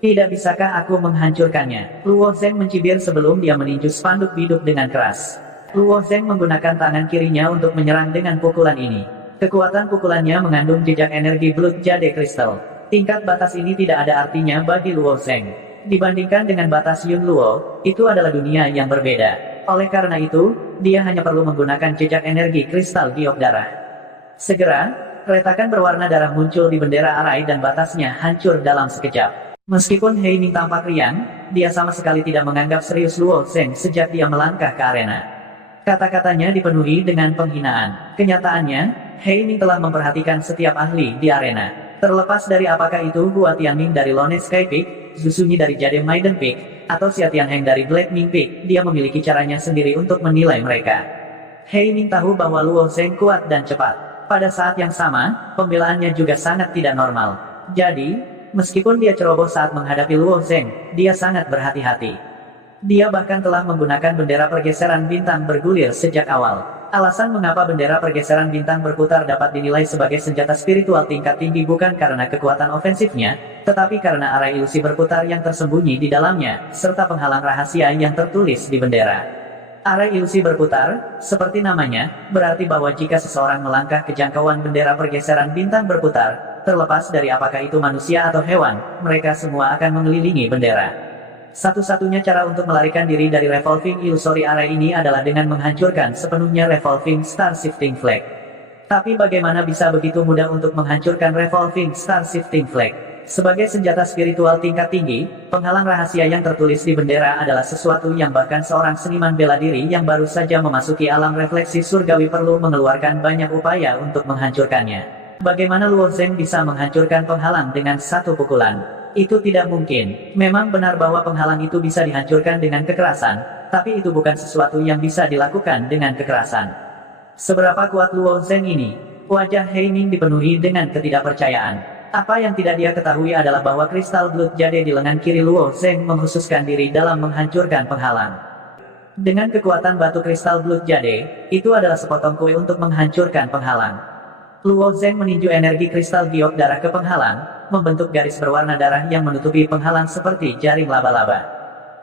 Tidak bisakah aku menghancurkannya? Luo Zeng mencibir sebelum dia meninju spanduk biduk dengan keras. Luo Zeng menggunakan tangan kirinya untuk menyerang dengan pukulan ini. Kekuatan pukulannya mengandung jejak energi Blood Jade Crystal. Tingkat batas ini tidak ada artinya bagi Luo Zeng. Dibandingkan dengan batas Yun Luo, itu adalah dunia yang berbeda. Oleh karena itu, dia hanya perlu menggunakan jejak energi kristal giok darah. Segera, retakan berwarna darah muncul di bendera arai dan batasnya hancur dalam sekejap. Meskipun Hei Ning tampak riang, dia sama sekali tidak menganggap serius Luo Zeng sejak dia melangkah ke arena. Kata-katanya dipenuhi dengan penghinaan. Kenyataannya, Hei Ning telah memperhatikan setiap ahli di arena. Terlepas dari apakah itu Hua Tianming dari Lone Sky Peak, Zhu dari Jade Maiden Peak, atau Xia Tianheng dari Black Ming Peak, dia memiliki caranya sendiri untuk menilai mereka. Hei Ning tahu bahwa Luo Zeng kuat dan cepat. Pada saat yang sama, pembelaannya juga sangat tidak normal. Jadi, meskipun dia ceroboh saat menghadapi Luo Zeng, dia sangat berhati-hati. Dia bahkan telah menggunakan bendera pergeseran bintang bergulir sejak awal. Alasan mengapa bendera pergeseran bintang berputar dapat dinilai sebagai senjata spiritual tingkat tinggi bukan karena kekuatan ofensifnya, tetapi karena arai ilusi berputar yang tersembunyi di dalamnya, serta penghalang rahasia yang tertulis di bendera. Arai ilusi berputar, seperti namanya, berarti bahwa jika seseorang melangkah ke jangkauan bendera pergeseran bintang berputar, terlepas dari apakah itu manusia atau hewan, mereka semua akan mengelilingi bendera. Satu-satunya cara untuk melarikan diri dari Revolving Illusory Array ini adalah dengan menghancurkan sepenuhnya Revolving Star Shifting Flag. Tapi bagaimana bisa begitu mudah untuk menghancurkan Revolving Star Shifting Flag? Sebagai senjata spiritual tingkat tinggi, penghalang rahasia yang tertulis di bendera adalah sesuatu yang bahkan seorang seniman bela diri yang baru saja memasuki alam refleksi surgawi perlu mengeluarkan banyak upaya untuk menghancurkannya. Bagaimana Luo Zeng bisa menghancurkan penghalang dengan satu pukulan? Itu tidak mungkin. Memang benar bahwa penghalang itu bisa dihancurkan dengan kekerasan, tapi itu bukan sesuatu yang bisa dilakukan dengan kekerasan. Seberapa kuat Luo Zeng ini? Wajah Hei Ning dipenuhi dengan ketidakpercayaan. Apa yang tidak dia ketahui adalah bahwa kristal Blood Jade di lengan kiri Luo Zeng menghususkan diri dalam menghancurkan penghalang. Dengan kekuatan batu kristal Blood Jade, itu adalah sepotong kue untuk menghancurkan penghalang. Luo Zeng meninju energi kristal giok darah ke penghalang, membentuk garis berwarna darah yang menutupi penghalang seperti jaring laba-laba.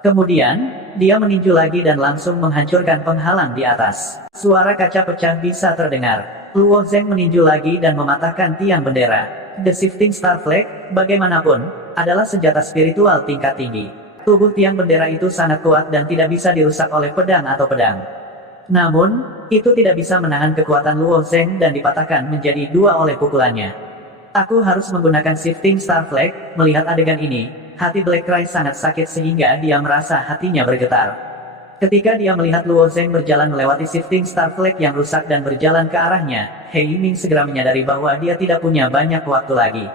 Kemudian, dia meninju lagi dan langsung menghancurkan penghalang di atas. Suara kaca pecah bisa terdengar. Luo Zeng meninju lagi dan mematahkan tiang bendera. The Shifting Star Flag, bagaimanapun, adalah senjata spiritual tingkat tinggi. Tubuh tiang bendera itu sangat kuat dan tidak bisa dirusak oleh pedang atau pedang. Namun, itu tidak bisa menahan kekuatan Luo Zeng dan dipatahkan menjadi dua oleh pukulannya. Aku harus menggunakan Shifting Star Flag. Melihat adegan ini, hati Black Cry sangat sakit sehingga dia merasa hatinya bergetar. Ketika dia melihat Luo Zeng berjalan melewati Shifting Star Flag yang rusak dan berjalan ke arahnya, Hei Ning segera menyadari bahwa dia tidak punya banyak waktu lagi.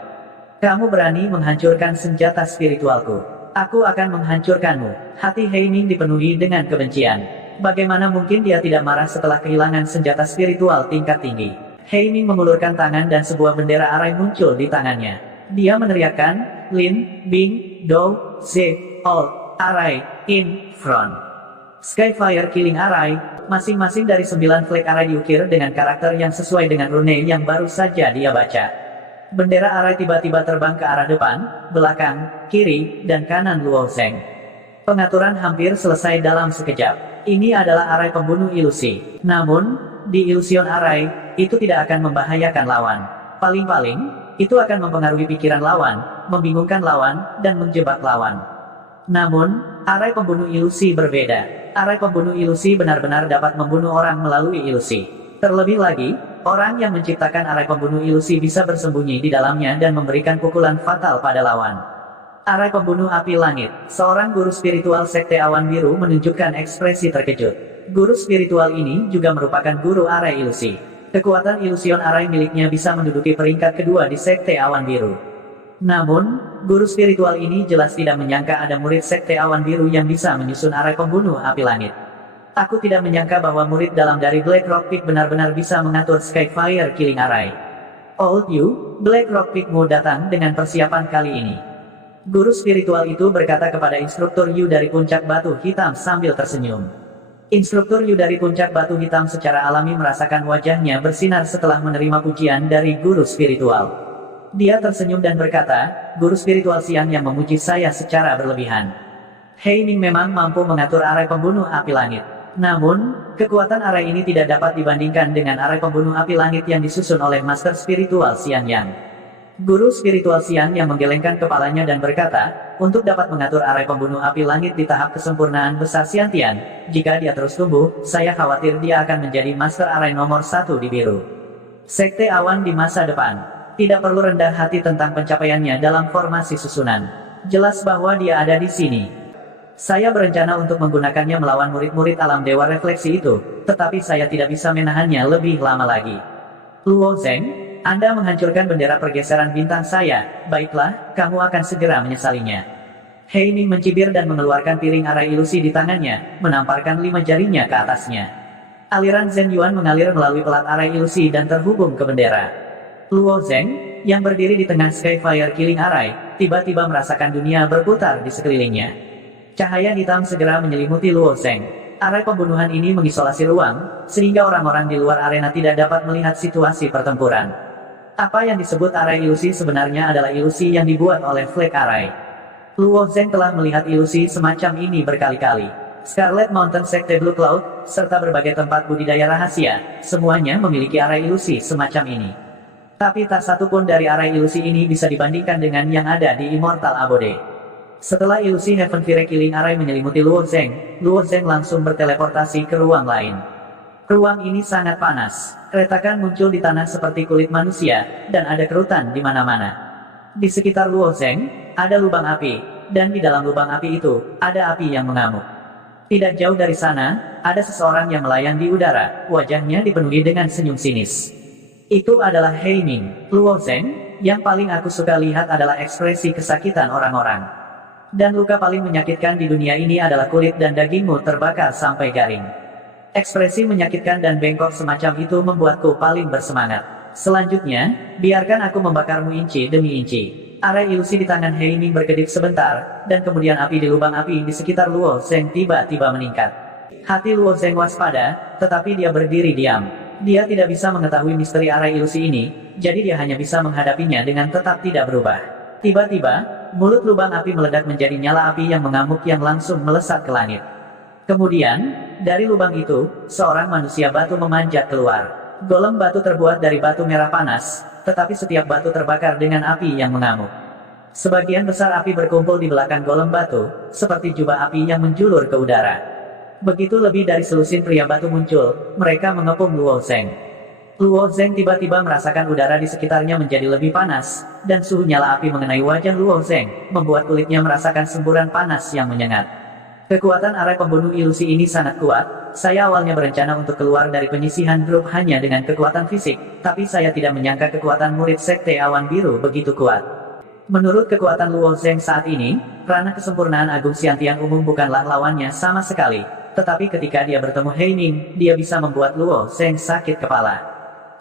Kamu berani menghancurkan senjata spiritualku. Aku akan menghancurkanmu. Hati Hei Ning dipenuhi dengan kebencian. Bagaimana mungkin dia tidak marah setelah kehilangan senjata spiritual tingkat tinggi? Hei Ning mengulurkan tangan dan sebuah bendera arai muncul di tangannya. Dia meneriakkan, Lin, Bing, Dou, Ze, All, Arai, in, front. Skyfire Killing Arai, masing-masing dari 9 flag arai diukir dengan karakter yang sesuai dengan rune yang baru saja dia baca. Bendera arai tiba-tiba terbang ke arah depan, belakang, kiri, dan kanan Luo Zeng. Pengaturan hampir selesai dalam sekejap. Ini adalah arai pembunuh ilusi. Namun, di Illusion Arai, itu tidak akan membahayakan lawan. Paling-paling, itu akan mempengaruhi pikiran lawan, membingungkan lawan, dan menjebak lawan. Namun, arai pembunuh ilusi berbeda. Arai pembunuh ilusi benar-benar dapat membunuh orang melalui ilusi. Terlebih lagi, orang yang menciptakan arai pembunuh ilusi bisa bersembunyi di dalamnya dan memberikan pukulan fatal pada lawan. Arai pembunuh api langit. Seorang guru spiritual sekte awan biru menunjukkan ekspresi terkejut. Guru spiritual ini juga merupakan guru arai ilusi. Kekuatan ilusion arai miliknya bisa menduduki peringkat kedua di sekte awan biru. Namun, guru spiritual ini jelas tidak menyangka ada murid sekte awan biru yang bisa menyusun arai pembunuh api langit. Aku tidak menyangka bahwa murid dalam dari Black Rock Peak benar-benar bisa mengatur Skyfire Killing Arai. Old You, Black Rock Peak-mu datang dengan persiapan kali ini. Guru spiritual itu berkata kepada instruktur Yu dari puncak batu hitam sambil tersenyum. Instruktur Yu dari puncak batu hitam secara alami merasakan wajahnya bersinar setelah menerima pujian dari guru spiritual. Dia tersenyum dan berkata, guru spiritual siang yang memuji saya secara berlebihan. Hei Ming memang mampu mengatur arai pembunuh api langit. Namun, kekuatan arai ini tidak dapat dibandingkan dengan arai pembunuh api langit yang disusun oleh Master Spiritual Xiang Yang. Guru spiritual Xiang yang menggelengkan kepalanya dan berkata, untuk dapat mengatur arai pembunuh api langit di tahap kesempurnaan besar Xiantian, jika dia terus tumbuh, saya khawatir dia akan menjadi master arai nomor 1 di biru. Sekte awan di masa depan. Tidak perlu rendah hati tentang pencapaiannya dalam formasi susunan. Jelas bahwa dia ada di sini. Saya berencana untuk menggunakannya melawan murid-murid alam dewa refleksi itu, tetapi saya tidak bisa menahannya lebih lama lagi. Luo Zeng, Anda menghancurkan bendera pergeseran bintang saya, baiklah, kamu akan segera menyesalinya. Hei Ming mencibir dan mengeluarkan piring arai ilusi di tangannya, menamparkan 5 jarinya ke atasnya. Aliran Zhen Yuan mengalir melalui pelat arai ilusi dan terhubung ke bendera. Luo Zeng, yang berdiri di tengah Skyfire Killing Arai, tiba-tiba merasakan dunia berputar di sekelilingnya. Cahaya hitam segera menyelimuti Luo Zeng. Arai pembunuhan ini mengisolasi ruang, sehingga orang-orang di luar arena tidak dapat melihat situasi pertempuran. Apa yang disebut arai ilusi sebenarnya adalah ilusi yang dibuat oleh Flag Arai. Luo Zeng telah melihat ilusi semacam ini berkali-kali. Scarlet Mountain Sekte Blue Cloud, serta berbagai tempat budidaya rahasia, semuanya memiliki arai ilusi semacam ini. Tapi tak satu pun dari arai ilusi ini bisa dibandingkan dengan yang ada di Immortal Abode. Setelah ilusi Heaven Fire Killing Arai menyelimuti Luo Zeng langsung berteleportasi ke ruang lain. Ruang ini sangat panas. Retakan muncul di tanah seperti kulit manusia, dan ada kerutan di mana-mana. Di sekitar Luo Zeng, ada lubang api, dan di dalam lubang api itu, ada api yang mengamuk. Tidak jauh dari sana, ada seseorang yang melayang di udara, wajahnya dipenuhi dengan senyum sinis. Itu adalah Hei Ming. Luo Zeng, yang paling aku suka lihat adalah ekspresi kesakitan orang-orang. Dan luka paling menyakitkan di dunia ini adalah kulit dan dagingmu terbakar sampai garing. Ekspresi menyakitkan dan bengkok semacam itu membuatku paling bersemangat. Selanjutnya, biarkan aku membakarmu inci demi inci. Arai ilusi di tangan Hei Ming berkedip sebentar, dan kemudian api di lubang api di sekitar Luo Zeng tiba-tiba meningkat. Hati Luo Zeng waspada, tetapi dia berdiri diam. Dia tidak bisa mengetahui misteri arai ilusi ini, jadi dia hanya bisa menghadapinya dengan tetap tidak berubah. Tiba-tiba, mulut lubang api meledak menjadi nyala api yang mengamuk yang langsung melesat ke langit. Kemudian, dari lubang itu, seorang manusia batu memanjat keluar. Golem batu terbuat dari batu merah panas, tetapi setiap batu terbakar dengan api yang mengamuk. Sebagian besar api berkumpul di belakang golem batu, seperti jubah api yang menjulur ke udara. Begitu lebih dari selusin pria batu muncul, mereka mengepung Luo Zeng. Luo Zeng tiba-tiba merasakan udara di sekitarnya menjadi lebih panas, dan suhu nyala api mengenai wajah Luo Zeng, membuat kulitnya merasakan semburan panas yang menyengat. Kekuatan arai pembunuh ilusi ini sangat kuat. Saya awalnya berencana untuk keluar dari penyisihan grup hanya dengan kekuatan fisik, tapi saya tidak menyangka kekuatan murid Sekte Awan Biru begitu kuat. Menurut kekuatan Luo Zeng saat ini, ranah kesempurnaan Agung Xiantian umum bukanlah lawannya sama sekali. Tetapi ketika dia bertemu Hei Ming, dia bisa membuat Luo Zeng sakit kepala.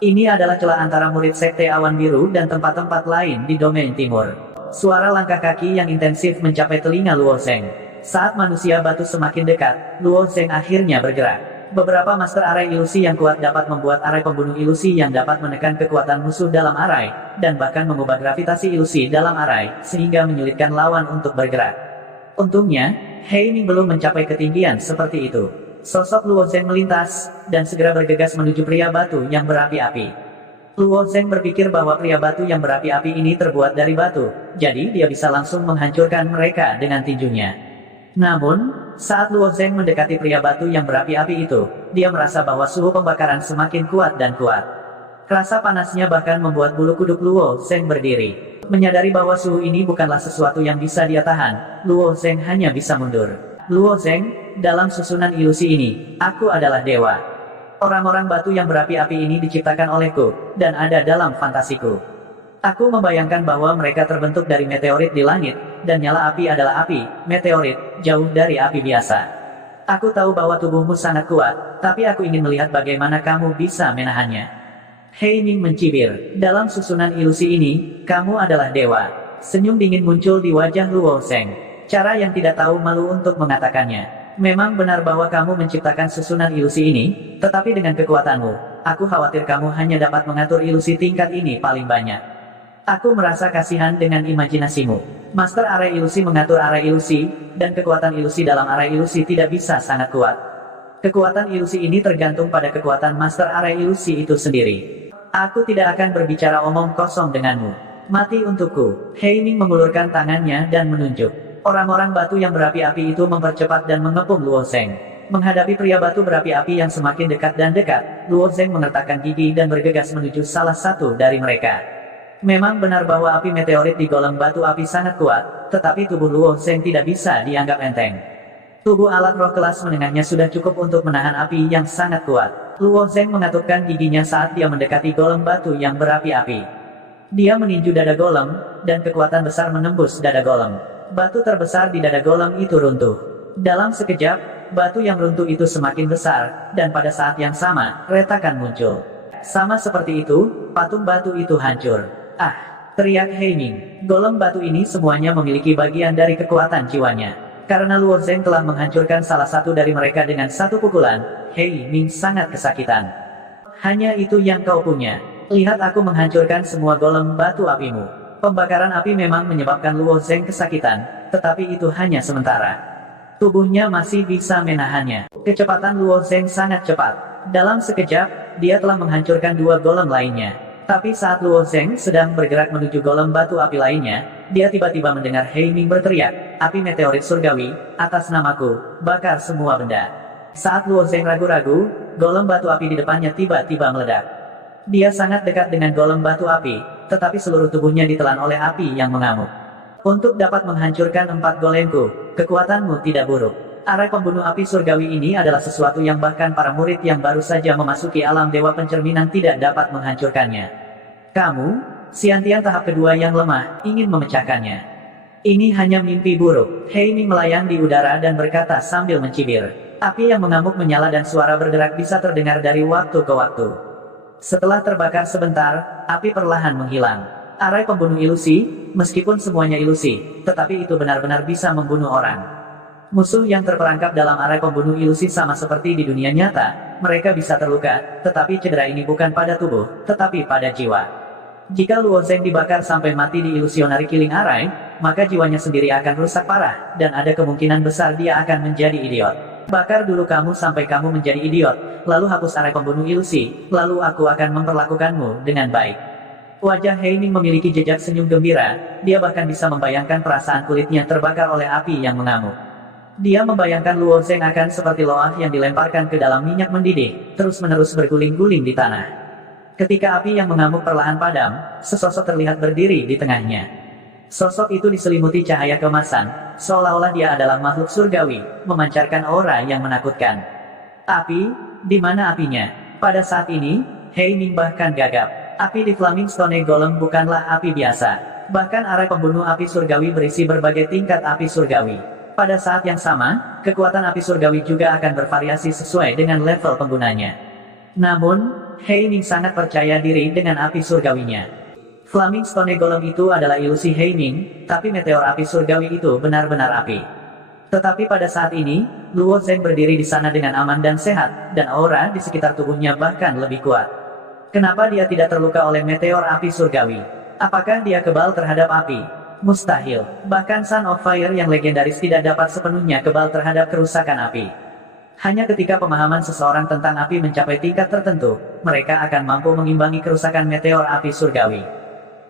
Ini adalah celah antara murid Sekte Awan Biru dan tempat-tempat lain di domain timur. Suara langkah kaki yang intensif mencapai telinga Luo Zeng. Saat manusia batu semakin dekat, Luo Zeng akhirnya bergerak. Beberapa master arai ilusi yang kuat dapat membuat arai pembunuh ilusi yang dapat menekan kekuatan musuh dalam arai, dan bahkan mengubah gravitasi ilusi dalam arai, sehingga menyulitkan lawan untuk bergerak. Untungnya, Hei Ming belum mencapai ketinggian seperti itu. Sosok Luo Zeng melintas, dan segera bergegas menuju pria batu yang berapi-api. Luo Zeng berpikir bahwa pria batu yang berapi-api ini terbuat dari batu, jadi dia bisa langsung menghancurkan mereka dengan tinjunya. Namun, saat Luo Zeng mendekati pria batu yang berapi-api itu, dia merasa bahwa suhu pembakaran semakin kuat dan kuat. Rasa panasnya bahkan membuat bulu kuduk Luo Zeng berdiri. Menyadari bahwa suhu ini bukanlah sesuatu yang bisa dia tahan, Luo Zeng hanya bisa mundur. Luo Zeng, dalam susunan ilusi ini, aku adalah dewa. Orang-orang batu yang berapi-api ini diciptakan olehku, dan ada dalam fantasiku. Aku membayangkan bahwa mereka terbentuk dari meteorit di langit, dan nyala api adalah api, meteorit, jauh dari api biasa. Aku tahu bahwa tubuhmu sangat kuat, tapi aku ingin melihat bagaimana kamu bisa menahannya. Hei Ming mencibir, dalam susunan ilusi ini, kamu adalah dewa. Senyum dingin muncul di wajah Luo Zeng. Cara yang tidak tahu malu untuk mengatakannya. Memang benar bahwa kamu menciptakan susunan ilusi ini, tetapi dengan kekuatanmu, aku khawatir kamu hanya dapat mengatur ilusi tingkat ini paling banyak. Aku merasa kasihan dengan imajinasimu. Master area ilusi mengatur area ilusi, dan kekuatan ilusi dalam area ilusi tidak bisa sangat kuat. Kekuatan ilusi ini tergantung pada kekuatan master area ilusi itu sendiri. Aku tidak akan berbicara omong kosong denganmu. Mati untukku. Hei Ming mengulurkan tangannya dan menunjuk. Orang-orang batu yang berapi-api itu mempercepat dan mengepung Luo Zeng. Menghadapi pria batu berapi-api yang semakin dekat dan dekat, Luo Zeng mengertakkan gigi dan bergegas menuju salah satu dari mereka. Memang benar bahwa api meteorit di golem batu api sangat kuat, tetapi tubuh Luo Zeng tidak bisa dianggap enteng. Tubuh alat roh kelas menengahnya sudah cukup untuk menahan api yang sangat kuat. Luo Zeng mengatupkan giginya saat dia mendekati golem batu yang berapi-api. Dia meninju dada golem, dan kekuatan besar menembus dada golem. Batu terbesar di dada golem itu runtuh. Dalam sekejap, batu yang runtuh itu semakin besar, dan pada saat yang sama, retakan muncul. Sama seperti itu, patung batu itu hancur. Ah! Teriak Hei Ming. Golem batu ini semuanya memiliki bagian dari kekuatan jiwanya. Karena Luo Zeng telah menghancurkan salah satu dari mereka dengan satu pukulan, Hei Ming sangat kesakitan. Hanya itu yang kau punya. Lihat aku menghancurkan semua golem batu apimu. Pembakaran api memang menyebabkan Luo Zeng kesakitan, tetapi itu hanya sementara. Tubuhnya masih bisa menahannya. Kecepatan Luo Zeng sangat cepat. Dalam sekejap, dia telah menghancurkan dua golem lainnya. Tapi saat Luo Zeng sedang bergerak menuju golem batu api lainnya, dia tiba-tiba mendengar Hei Ming berteriak, "Api meteorit surgawi, atas namaku, bakar semua benda." Saat Luo Zeng ragu-ragu, golem batu api di depannya tiba-tiba meledak. Dia sangat dekat dengan golem batu api, tetapi seluruh tubuhnya ditelan oleh api yang mengamuk. Untuk dapat menghancurkan 4 golemku, kekuatanmu tidak buruk. Area pembunuh api surgawi ini adalah sesuatu yang bahkan para murid yang baru saja memasuki alam dewa pencerminan tidak dapat menghancurkannya. Kamu, Xiantian tahap kedua yang lemah, ingin memecahkannya. Ini hanya mimpi buruk. Hei Ming melayang di udara dan berkata sambil mencibir. Api yang mengamuk menyala dan suara berderak bisa terdengar dari waktu ke waktu. Setelah terbakar sebentar, api perlahan menghilang. Area pembunuh ilusi, meskipun semuanya ilusi, tetapi itu benar-benar bisa membunuh orang. Musuh yang terperangkap dalam area pembunuh ilusi sama seperti di dunia nyata, mereka bisa terluka, tetapi cedera ini bukan pada tubuh, tetapi pada jiwa. Jika Luo Zeng dibakar sampai mati di Illusionary Killing Array, maka jiwanya sendiri akan rusak parah, dan ada kemungkinan besar dia akan menjadi idiot. Bakar dulu kamu sampai kamu menjadi idiot, lalu hapus area pembunuh ilusi, lalu aku akan memperlakukanmu dengan baik. Wajah Hei Ming memiliki jejak senyum gembira, dia bahkan bisa membayangkan perasaan kulitnya terbakar oleh api yang mengamuk. Dia membayangkan Luo Zeng akan seperti loah yang dilemparkan ke dalam minyak mendidih, terus-menerus berguling-guling di tanah. Ketika api yang mengamuk perlahan padam, sesosok terlihat berdiri di tengahnya. Sosok itu diselimuti cahaya keemasan, seolah-olah dia adalah makhluk surgawi, memancarkan aura yang menakutkan. Api, di mana apinya? Pada saat ini, Hei Ming bahkan gagap. Api di Flaming Stone Golem bukanlah api biasa. Bahkan area pembunuh api surgawi berisi berbagai tingkat api surgawi. Pada saat yang sama, kekuatan api surgawi juga akan bervariasi sesuai dengan level penggunanya. Namun, Hei Ming sangat percaya diri dengan api surgawinya. Flaming Stone Golem itu adalah ilusi Hei Ming, tapi meteor api surgawi itu benar-benar api. Tetapi pada saat ini, Luo Zeng berdiri di sana dengan aman dan sehat, dan aura di sekitar tubuhnya bahkan lebih kuat. Kenapa dia tidak terluka oleh meteor api surgawi? Apakah dia kebal terhadap api? Mustahil. Bahkan Son of Fire yang legendaris tidak dapat sepenuhnya kebal terhadap kerusakan api. Hanya ketika pemahaman seseorang tentang api mencapai tingkat tertentu, mereka akan mampu mengimbangi kerusakan meteor api surgawi.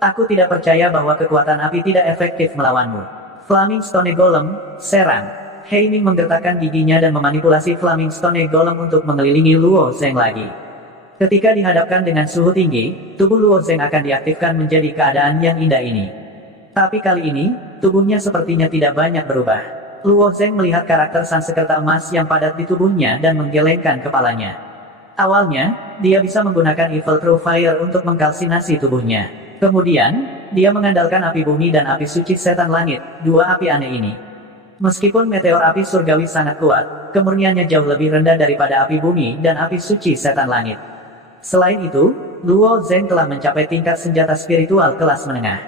Aku tidak percaya bahwa kekuatan api tidak efektif melawanmu. Flaming Stone Golem, serang. Hei Ming menggertakkan giginya dan memanipulasi Flaming Stone Golem untuk mengelilingi Luo Zeng lagi. Ketika dihadapkan dengan suhu tinggi, tubuh Luo Zeng akan diaktifkan menjadi keadaan yang indah ini. Tapi kali ini, tubuhnya sepertinya tidak banyak berubah. Luo Zeng melihat karakter Sansekerta emas yang padat di tubuhnya dan menggelengkan kepalanya. Awalnya, dia bisa menggunakan Evil True Fire untuk mengkalsinasi tubuhnya. Kemudian, dia mengandalkan api bumi dan api suci setan langit, dua api aneh ini. Meskipun meteor api surgawi sangat kuat, kemurniannya jauh lebih rendah daripada api bumi dan api suci setan langit. Selain itu, Luo Zeng telah mencapai tingkat senjata spiritual kelas menengah.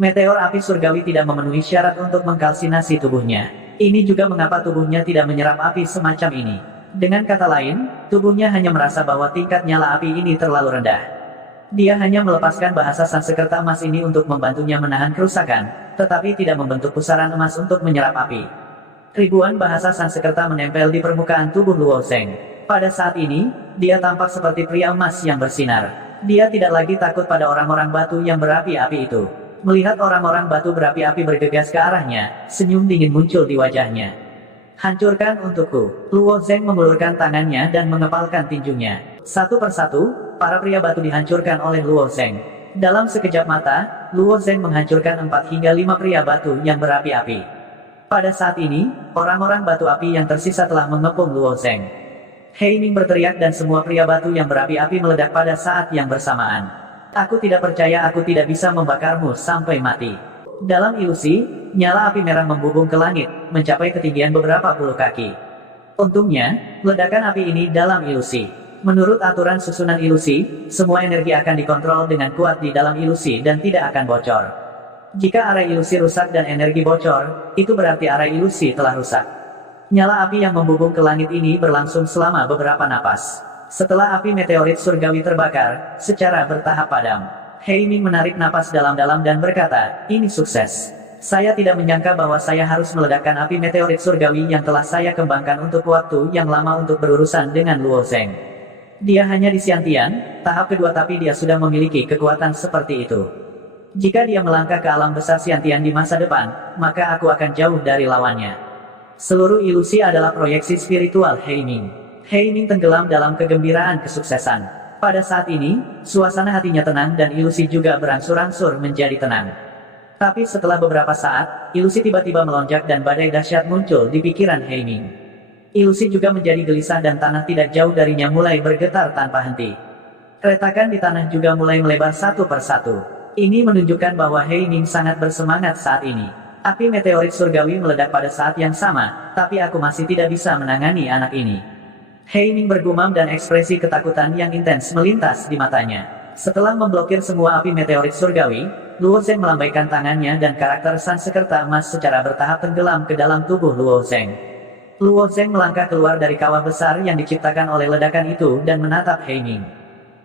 Meteor api surgawi tidak memenuhi syarat untuk mengkalsinasi tubuhnya. Ini juga mengapa tubuhnya tidak menyerap api semacam ini. Dengan kata lain, tubuhnya hanya merasa bahwa tingkat nyala api ini terlalu rendah. Dia hanya melepaskan bahasa Sanskerta emas ini untuk membantunya menahan kerusakan, tetapi tidak membentuk pusaran emas untuk menyerap api. Ribuan bahasa Sanskerta menempel di permukaan tubuh Luo Zeng. Pada saat ini, dia tampak seperti pria emas yang bersinar. Dia tidak lagi takut pada orang-orang batu yang berapi-api itu. Melihat orang-orang batu berapi-api bergegas ke arahnya, senyum dingin muncul di wajahnya. Hancurkan untukku. Luo Zeng mengulurkan tangannya dan mengepalkan tinjunya. Satu persatu, para pria batu dihancurkan oleh Luo Zeng. Dalam sekejap mata, Luo Zeng menghancurkan 4 hingga 5 pria batu yang berapi-api. Pada saat ini, orang-orang batu api yang tersisa telah mengepung Luo Zeng. Hei Ming berteriak dan semua pria batu yang berapi-api meledak pada saat yang bersamaan. Aku tidak percaya aku tidak bisa membakarmu sampai mati. Dalam ilusi, nyala api merah membubung ke langit, mencapai ketinggian beberapa puluh kaki. Untungnya, ledakan api ini dalam ilusi. Menurut aturan susunan ilusi, semua energi akan dikontrol dengan kuat di dalam ilusi dan tidak akan bocor. Jika area ilusi rusak dan energi bocor, itu berarti area ilusi telah rusak. Nyala api yang membubung ke langit ini berlangsung selama beberapa napas. Setelah api meteorit surgawi terbakar, secara bertahap padam, Hei Ming menarik napas dalam-dalam dan berkata, "Ini sukses. Saya tidak menyangka bahwa saya harus meledakkan api meteorit surgawi yang telah saya kembangkan untuk waktu yang lama untuk berurusan dengan Luo Zeng." Dia hanya di Xiantian, tahap kedua tapi dia sudah memiliki kekuatan seperti itu. Jika dia melangkah ke alam besar Xiantian di masa depan, maka aku akan jauh dari lawannya. Seluruh ilusi adalah proyeksi spiritual Hei Ming. Hei Ming tenggelam dalam kegembiraan kesuksesan. Pada saat ini, suasana hatinya tenang dan ilusi juga berangsur-angsur menjadi tenang. Tapi setelah beberapa saat, ilusi tiba-tiba melonjak dan badai dahsyat muncul di pikiran Hei Ming. Ilusi juga menjadi gelisah dan tanah tidak jauh darinya mulai bergetar tanpa henti. Retakan di tanah juga mulai melebar satu persatu. Ini menunjukkan bahwa Hei Ming sangat bersemangat saat ini. Api meteorit surgawi meledak pada saat yang sama, tapi aku masih tidak bisa menangani anak ini. Hei Ming bergumam dan ekspresi ketakutan yang intens melintas di matanya. Setelah memblokir semua api meteorit surgawi, Luo Zeng melambaikan tangannya dan karakter Sanskerta emas secara bertahap tenggelam ke dalam tubuh Luo Zeng. Luo Zeng melangkah keluar dari kawah besar yang diciptakan oleh ledakan itu dan menatap Hei Ming.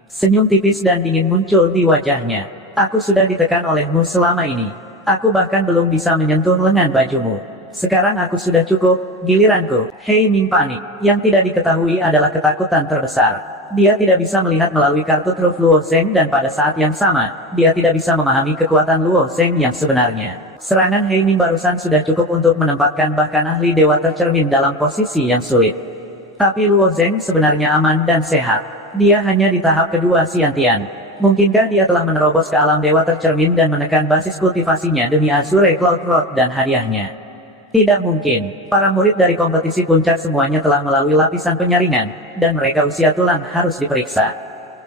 Senyum tipis dan dingin muncul di wajahnya. Aku sudah ditekan olehmu selama ini. Aku bahkan belum bisa menyentuh lengan bajumu. Sekarang aku sudah cukup, giliranku. Hei Ming panik. Yang tidak diketahui adalah ketakutan terbesar. Dia tidak bisa melihat melalui kartu truf Luo Zeng dan pada saat yang sama, dia tidak bisa memahami kekuatan Luo Zeng yang sebenarnya. Serangan Hei Ming barusan sudah cukup untuk menempatkan bahkan ahli dewa tercermin dalam posisi yang sulit. Tapi Luo Zeng sebenarnya aman dan sehat. Dia hanya di tahap kedua Xiantian. Mungkinkah dia telah menerobos ke alam dewa tercermin dan menekan basis kultivasinya demi Azure Cloud Road dan hadiahnya? Tidak mungkin. Para murid dari kompetisi puncak semuanya telah melalui lapisan penyaringan, dan mereka usia tulang harus diperiksa.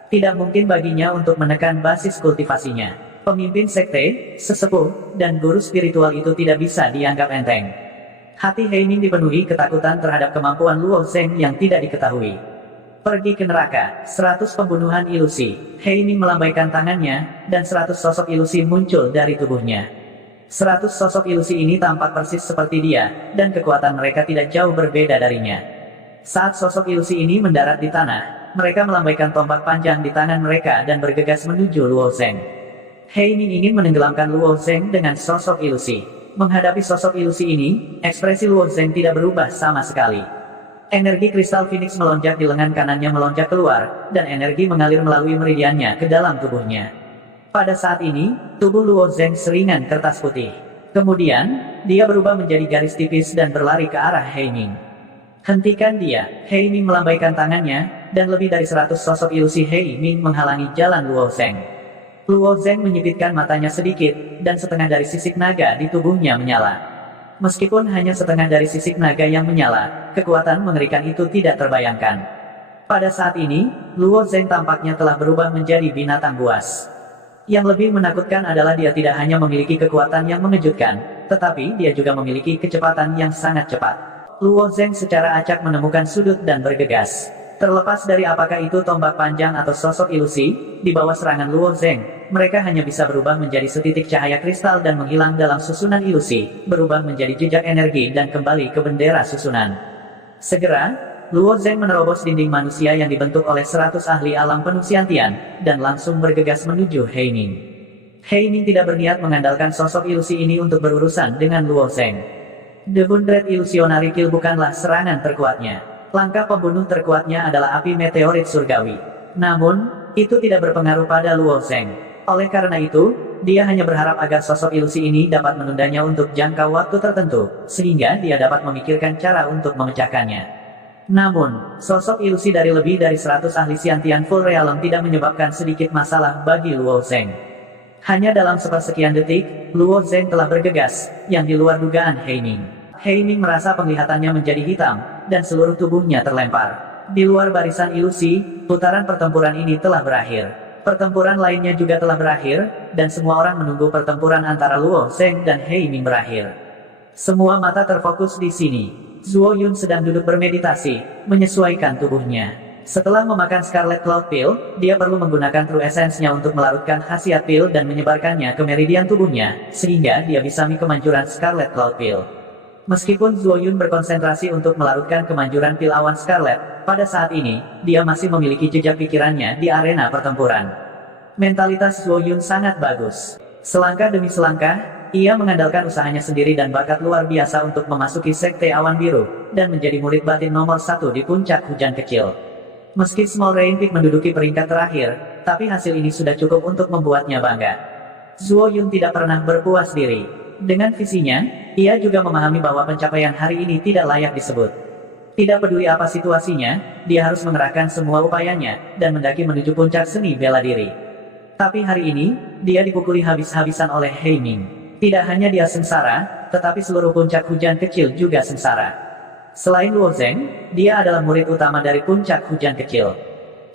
Tidak mungkin baginya untuk menekan basis kultivasinya. Pemimpin sekte, sesepuh, dan guru spiritual itu tidak bisa dianggap enteng. Hati Hei Ming dipenuhi ketakutan terhadap kemampuan Luo Zeng yang tidak diketahui. Pergi ke neraka, 100 pembunuhan ilusi. Hei Ming melambaikan tangannya, dan 100 sosok ilusi muncul dari tubuhnya. 100 sosok ilusi ini tampak persis seperti dia, dan kekuatan mereka tidak jauh berbeda darinya. Saat sosok ilusi ini mendarat di tanah, mereka melambaikan tombak panjang di tangan mereka dan bergegas menuju Luo Zeng. Hei Ming ingin menenggelamkan Luo Zeng dengan sosok ilusi. Menghadapi sosok ilusi ini, ekspresi Luo Zeng tidak berubah sama sekali. Energi kristal Phoenix melonjak di lengan kanannya melonjak keluar, dan energi mengalir melalui meridiannya ke dalam tubuhnya. Pada saat ini, tubuh Luo Zeng seringan kertas putih. Kemudian, dia berubah menjadi garis tipis dan berlari ke arah Hei Ming. Hentikan dia. Hei Ming melambaikan tangannya, dan lebih dari 100 sosok ilusi Hei Ming menghalangi jalan Luo Zeng. Luo Zeng menyipitkan matanya sedikit, dan setengah dari sisik naga di tubuhnya menyala. Meskipun hanya setengah dari sisik naga yang menyala, kekuatan mengerikan itu tidak terbayangkan. Pada saat ini, Luo Zeng tampaknya telah berubah menjadi binatang buas. Yang lebih menakutkan adalah dia tidak hanya memiliki kekuatan yang mengejutkan, tetapi dia juga memiliki kecepatan yang sangat cepat. Luo Zeng secara acak menemukan sudut dan bergegas. Terlepas dari apakah itu tombak panjang atau sosok ilusi, di bawah serangan Luo Zeng, mereka hanya bisa berubah menjadi setitik cahaya kristal dan menghilang dalam susunan ilusi, berubah menjadi jejak energi dan kembali ke bendera susunan. Segera, Luo Zeng menerobos dinding manusia yang dibentuk oleh 100 ahli alam penuh Xiantian, dan langsung bergegas menuju Hei Ning. Hei Ning tidak berniat mengandalkan sosok ilusi ini untuk berurusan dengan Luo Zeng. The Bundred Illusionary Kill bukanlah serangan terkuatnya. Langkah pembunuh terkuatnya adalah api meteorit surgawi. Namun, itu tidak berpengaruh pada Luo Zeng. Oleh karena itu, dia hanya berharap agar sosok ilusi ini dapat menundanya untuk jangka waktu tertentu, sehingga dia dapat memikirkan cara untuk memecahkannya. Namun, sosok ilusi dari lebih dari 100 ahli Xiantian Full Realm tidak menyebabkan sedikit masalah bagi Luo Zeng. Hanya dalam sepersekian detik, Luo Zeng telah bergegas, yang di luar dugaan Hei Ning. Hei Ning merasa penglihatannya menjadi hitam, dan seluruh tubuhnya terlempar. Di luar barisan ilusi, putaran pertempuran ini telah berakhir. Pertempuran lainnya juga telah berakhir, dan semua orang menunggu pertempuran antara Luo Zeng dan Hei Ning berakhir. Semua mata terfokus di sini. Zuo Yun sedang duduk bermeditasi, menyesuaikan tubuhnya. Setelah memakan Scarlet Cloud Pill, dia perlu menggunakan True Essence-nya untuk melarutkan khasiat pil dan menyebarkannya ke meridian tubuhnya, sehingga dia bisa kemanjuran Scarlet Cloud Pill. Meskipun Zuo Yun berkonsentrasi untuk melarutkan kemanjuran pil awan Scarlet, pada saat ini, dia masih memiliki jejak pikirannya di arena pertempuran. Mentalitas Zuo Yun sangat bagus. Selangkah demi selangkah, ia mengandalkan usahanya sendiri dan bakat luar biasa untuk memasuki Sekte Awan Biru, dan menjadi murid batin nomor 1 di puncak hujan kecil. Meski Small Rain Peak menduduki peringkat terakhir, tapi hasil ini sudah cukup untuk membuatnya bangga. Zuo Yun tidak pernah berpuas diri. Dengan visinya, ia juga memahami bahwa pencapaian hari ini tidak layak disebut. Tidak peduli apa situasinya, dia harus mengerahkan semua upayanya, dan mendaki menuju puncak seni bela diri. Tapi hari ini, dia dipukuli habis-habisan oleh Hei Ning. Tidak hanya dia sengsara, tetapi seluruh puncak hujan kecil juga sengsara. Selain Luo Zeng, dia adalah murid utama dari puncak hujan kecil.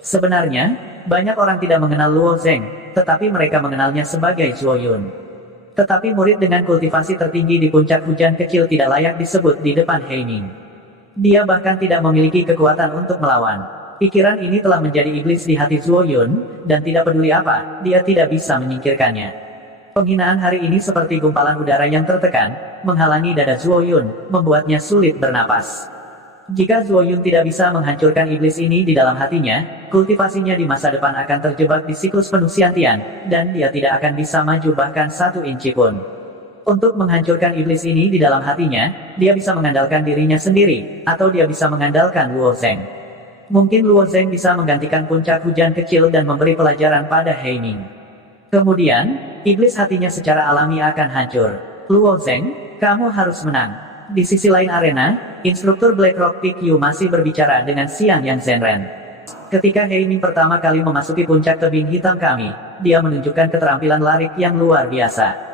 Sebenarnya, banyak orang tidak mengenal Luo Zeng, tetapi mereka mengenalnya sebagai Zuo Yun. Tetapi murid dengan kultivasi tertinggi di puncak hujan kecil tidak layak disebut di depan Hei Ning. Dia bahkan tidak memiliki kekuatan untuk melawan. Pikiran ini telah menjadi iblis di hati Zuo Yun, dan tidak peduli apa, dia tidak bisa menyingkirkannya. Penghinaan hari ini seperti gumpalan udara yang tertekan, menghalangi dada Zuo Yun, membuatnya sulit bernapas. Jika Zuo Yun tidak bisa menghancurkan iblis ini di dalam hatinya, kultivasinya di masa depan akan terjebak di siklus penuh Xiantian, dan dia tidak akan bisa maju bahkan 1 inci pun. Untuk menghancurkan iblis ini di dalam hatinya, dia bisa mengandalkan dirinya sendiri, atau dia bisa mengandalkan Luo Zeng. Mungkin Luo Zeng bisa menggantikan puncak hujan kecil dan memberi pelajaran pada Hei Ning. Kemudian, iblis hatinya secara alami akan hancur. Luo Zeng, kamu harus menang. Di sisi lain arena, instruktur Blackrock Peak Yu masih berbicara dengan Xiang Yang Zhenren. Ketika Hei Ning pertama kali memasuki puncak tebing hitam kami, dia menunjukkan keterampilan larik yang luar biasa.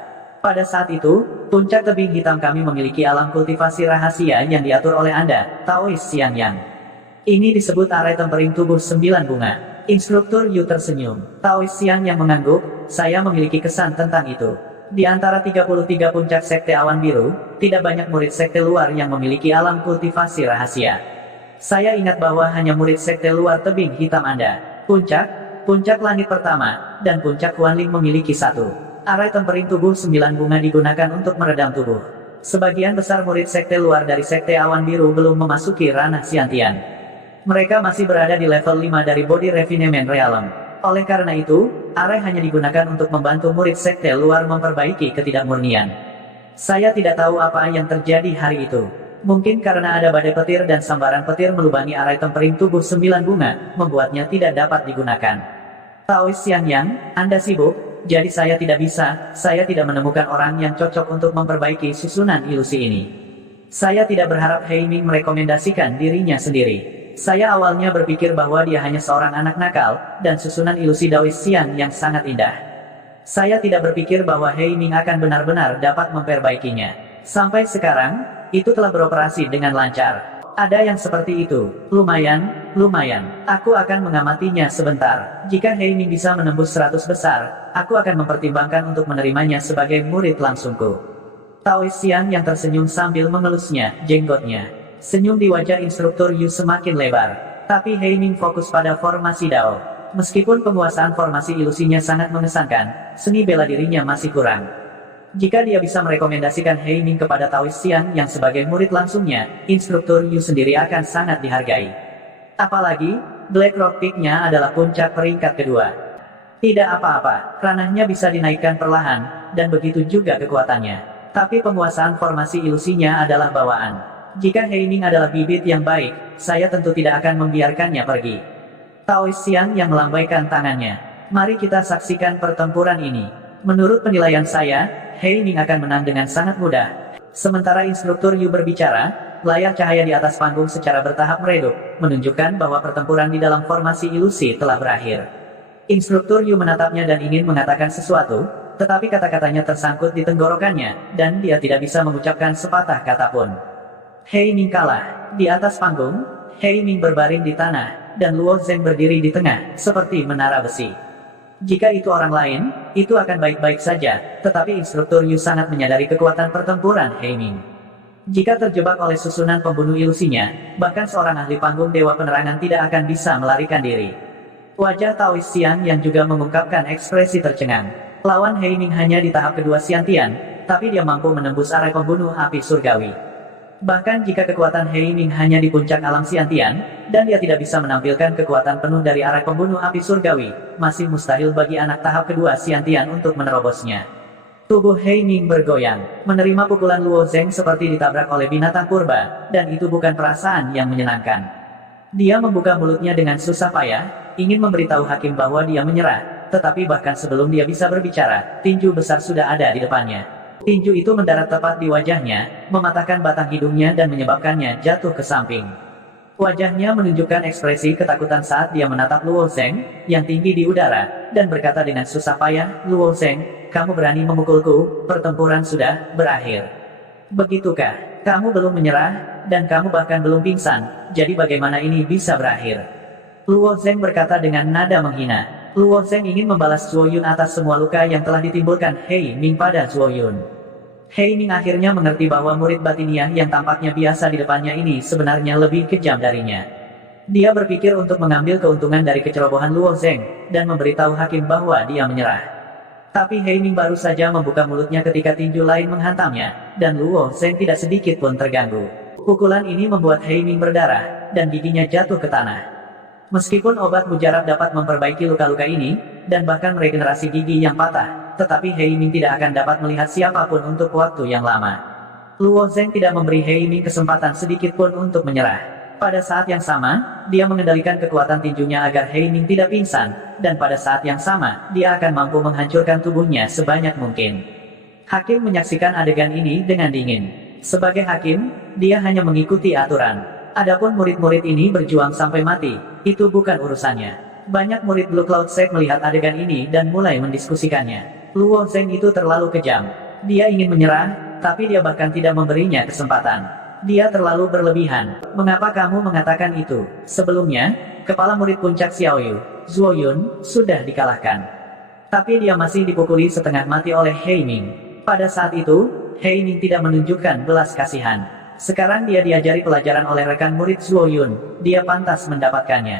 Pada saat itu, puncak tebing hitam kami memiliki alam kultivasi rahasia yang diatur oleh Anda, Taois Xiang Yang. Ini disebut arai tempering tubuh 9 bunga. Instruktur Yu tersenyum. Taois Xiang Yang mengangguk, saya memiliki kesan tentang itu. Di antara 33 puncak Sekte Awan Biru, tidak banyak murid sekte luar yang memiliki alam kultivasi rahasia. Saya ingat bahwa hanya murid sekte luar tebing hitam Anda, puncak langit pertama, dan puncak Huanling memiliki 1. Arai tempering tubuh 9 bunga digunakan untuk meredam tubuh. Sebagian besar murid sekte luar dari Sekte Awan Biru belum memasuki ranah Xiantian. Mereka masih berada di level 5 dari Body Refinement Realm. Oleh karena itu, arai hanya digunakan untuk membantu murid sekte luar memperbaiki ketidakmurnian. Saya tidak tahu apa yang terjadi hari itu. Mungkin karena ada badai petir dan sambaran petir melubangi arai tempering tubuh 9 bunga, membuatnya tidak dapat digunakan. Taois Xiang Yang, Anda sibuk, jadi saya tidak menemukan orang yang cocok untuk memperbaiki susunan ilusi ini. Saya tidak berharap Hei Ning merekomendasikan dirinya sendiri. Saya awalnya berpikir bahwa dia hanya seorang anak nakal, dan susunan ilusi Daois Xiang yang sangat indah. Saya tidak berpikir bahwa Hei Ning akan benar-benar dapat memperbaikinya. Sampai sekarang, itu telah beroperasi dengan lancar. Ada yang seperti itu. Lumayan. Aku akan mengamatinya sebentar. Jika Hei Ning bisa menembus 100 besar, aku akan mempertimbangkan untuk menerimanya sebagai murid langsungku. Taois Xiang yang tersenyum sambil mengelusnya jenggotnya. Senyum di wajah instruktur Yu semakin lebar. Tapi Hei Ning fokus pada formasi Dao. Meskipun penguasaan formasi ilusinya sangat mengesankan, seni bela dirinya masih kurang. Jika dia bisa merekomendasikan Hei Ming kepada Taoist Xiang yang sebagai murid langsungnya, instruktur Yu sendiri akan sangat dihargai. Apalagi, Black Rock Peak-nya adalah puncak peringkat kedua. Tidak apa-apa, ranahnya bisa dinaikkan perlahan, dan begitu juga kekuatannya. Tapi penguasaan formasi ilusinya adalah bawaan. Jika Hei Ming adalah bibit yang baik, saya tentu tidak akan membiarkannya pergi. Taoist Xiang yang melambaikan tangannya. Mari kita saksikan pertempuran ini. Menurut penilaian saya, Hei Ming akan menang dengan sangat mudah. Sementara instruktur Yu berbicara, layar cahaya di atas panggung secara bertahap meredup, menunjukkan bahwa pertempuran di dalam formasi ilusi telah berakhir. Instruktur Yu menatapnya dan ingin mengatakan sesuatu, tetapi kata-katanya tersangkut di tenggorokannya, dan dia tidak bisa mengucapkan sepatah kata pun. Hei Ming kalah. Di atas panggung, Hei Ming berbaring di tanah, dan Luo Zeng berdiri di tengah, seperti menara besi. Jika itu orang lain, itu akan baik-baik saja, tetapi instruktur Yu sangat menyadari kekuatan pertempuran Hei Ming. Jika terjebak oleh susunan pembunuh ilusinya, bahkan seorang ahli panggung Dewa Penerangan tidak akan bisa melarikan diri. Wajah Taoist Xiang yang juga mengungkapkan ekspresi tercengang. Lawan Hei Ming hanya di tahap kedua Xiantian, tapi dia mampu menembus area pembunuh api surgawi. Bahkan jika kekuatan Hei Ming hanya di puncak alam Xiantian, dan dia tidak bisa menampilkan kekuatan penuh dari arah pembunuh api surgawi, masih mustahil bagi anak tahap kedua Xiantian untuk menerobosnya. Tubuh Hei Ming bergoyang, menerima pukulan Luo Zeng seperti ditabrak oleh binatang purba, dan itu bukan perasaan yang menyenangkan. Dia membuka mulutnya dengan susah payah, ingin memberitahu hakim bahwa dia menyerah, tetapi bahkan sebelum dia bisa berbicara, tinju besar sudah ada di depannya. Tinju itu mendarat tepat di wajahnya, mematahkan batang hidungnya dan menyebabkannya jatuh ke samping. Wajahnya menunjukkan ekspresi ketakutan saat dia menatap Luo Zeng, yang tinggi di udara, dan berkata dengan susah payah, "Luo Zeng, kamu berani memukulku, pertempuran sudah berakhir. Begitukah? Kamu belum menyerah, dan kamu bahkan belum pingsan, jadi bagaimana ini bisa berakhir?" Luo Zeng berkata dengan nada menghina. Luo Zeng ingin membalas Zuo Yun atas semua luka yang telah ditimbulkan Hei Ming pada Zuo Yun. Hei Ming akhirnya mengerti bahwa murid batiniah yang tampaknya biasa di depannya ini sebenarnya lebih kejam darinya. Dia berpikir untuk mengambil keuntungan dari kecerobohan Luo Zeng, dan memberitahu hakim bahwa dia menyerah. Tapi Hei Ming baru saja membuka mulutnya ketika tinju lain menghantamnya, dan Luo Zeng tidak sedikit pun terganggu. Pukulan ini membuat Hei Ming berdarah, dan giginya jatuh ke tanah. Meskipun obat mujarab dapat memperbaiki luka-luka ini, dan bahkan meregenerasi gigi yang patah, tetapi Hei Ming tidak akan dapat melihat siapapun untuk waktu yang lama. Luo Zeng tidak memberi Hei Ming kesempatan sedikit pun untuk menyerah. Pada saat yang sama, dia mengendalikan kekuatan tinjunya agar Hei Ming tidak pingsan, dan pada saat yang sama, dia akan mampu menghancurkan tubuhnya sebanyak mungkin. Hakim menyaksikan adegan ini dengan dingin. Sebagai hakim, dia hanya mengikuti aturan. Adapun murid-murid ini berjuang sampai mati, itu bukan urusannya. Banyak murid Blue Cloud Sect melihat adegan ini dan mulai mendiskusikannya. Luo Zeng itu terlalu kejam. Dia ingin menyerah, tapi dia bahkan tidak memberinya kesempatan. Dia terlalu berlebihan. Mengapa kamu mengatakan itu? Sebelumnya, kepala murid puncak Xiaoyu, Zuo Yun, sudah dikalahkan. Tapi dia masih dipukuli setengah mati oleh Hei Ming. Pada saat itu, Hei Ming tidak menunjukkan belas kasihan. Sekarang dia diajari pelajaran oleh rekan murid Zuo Yun, dia pantas mendapatkannya.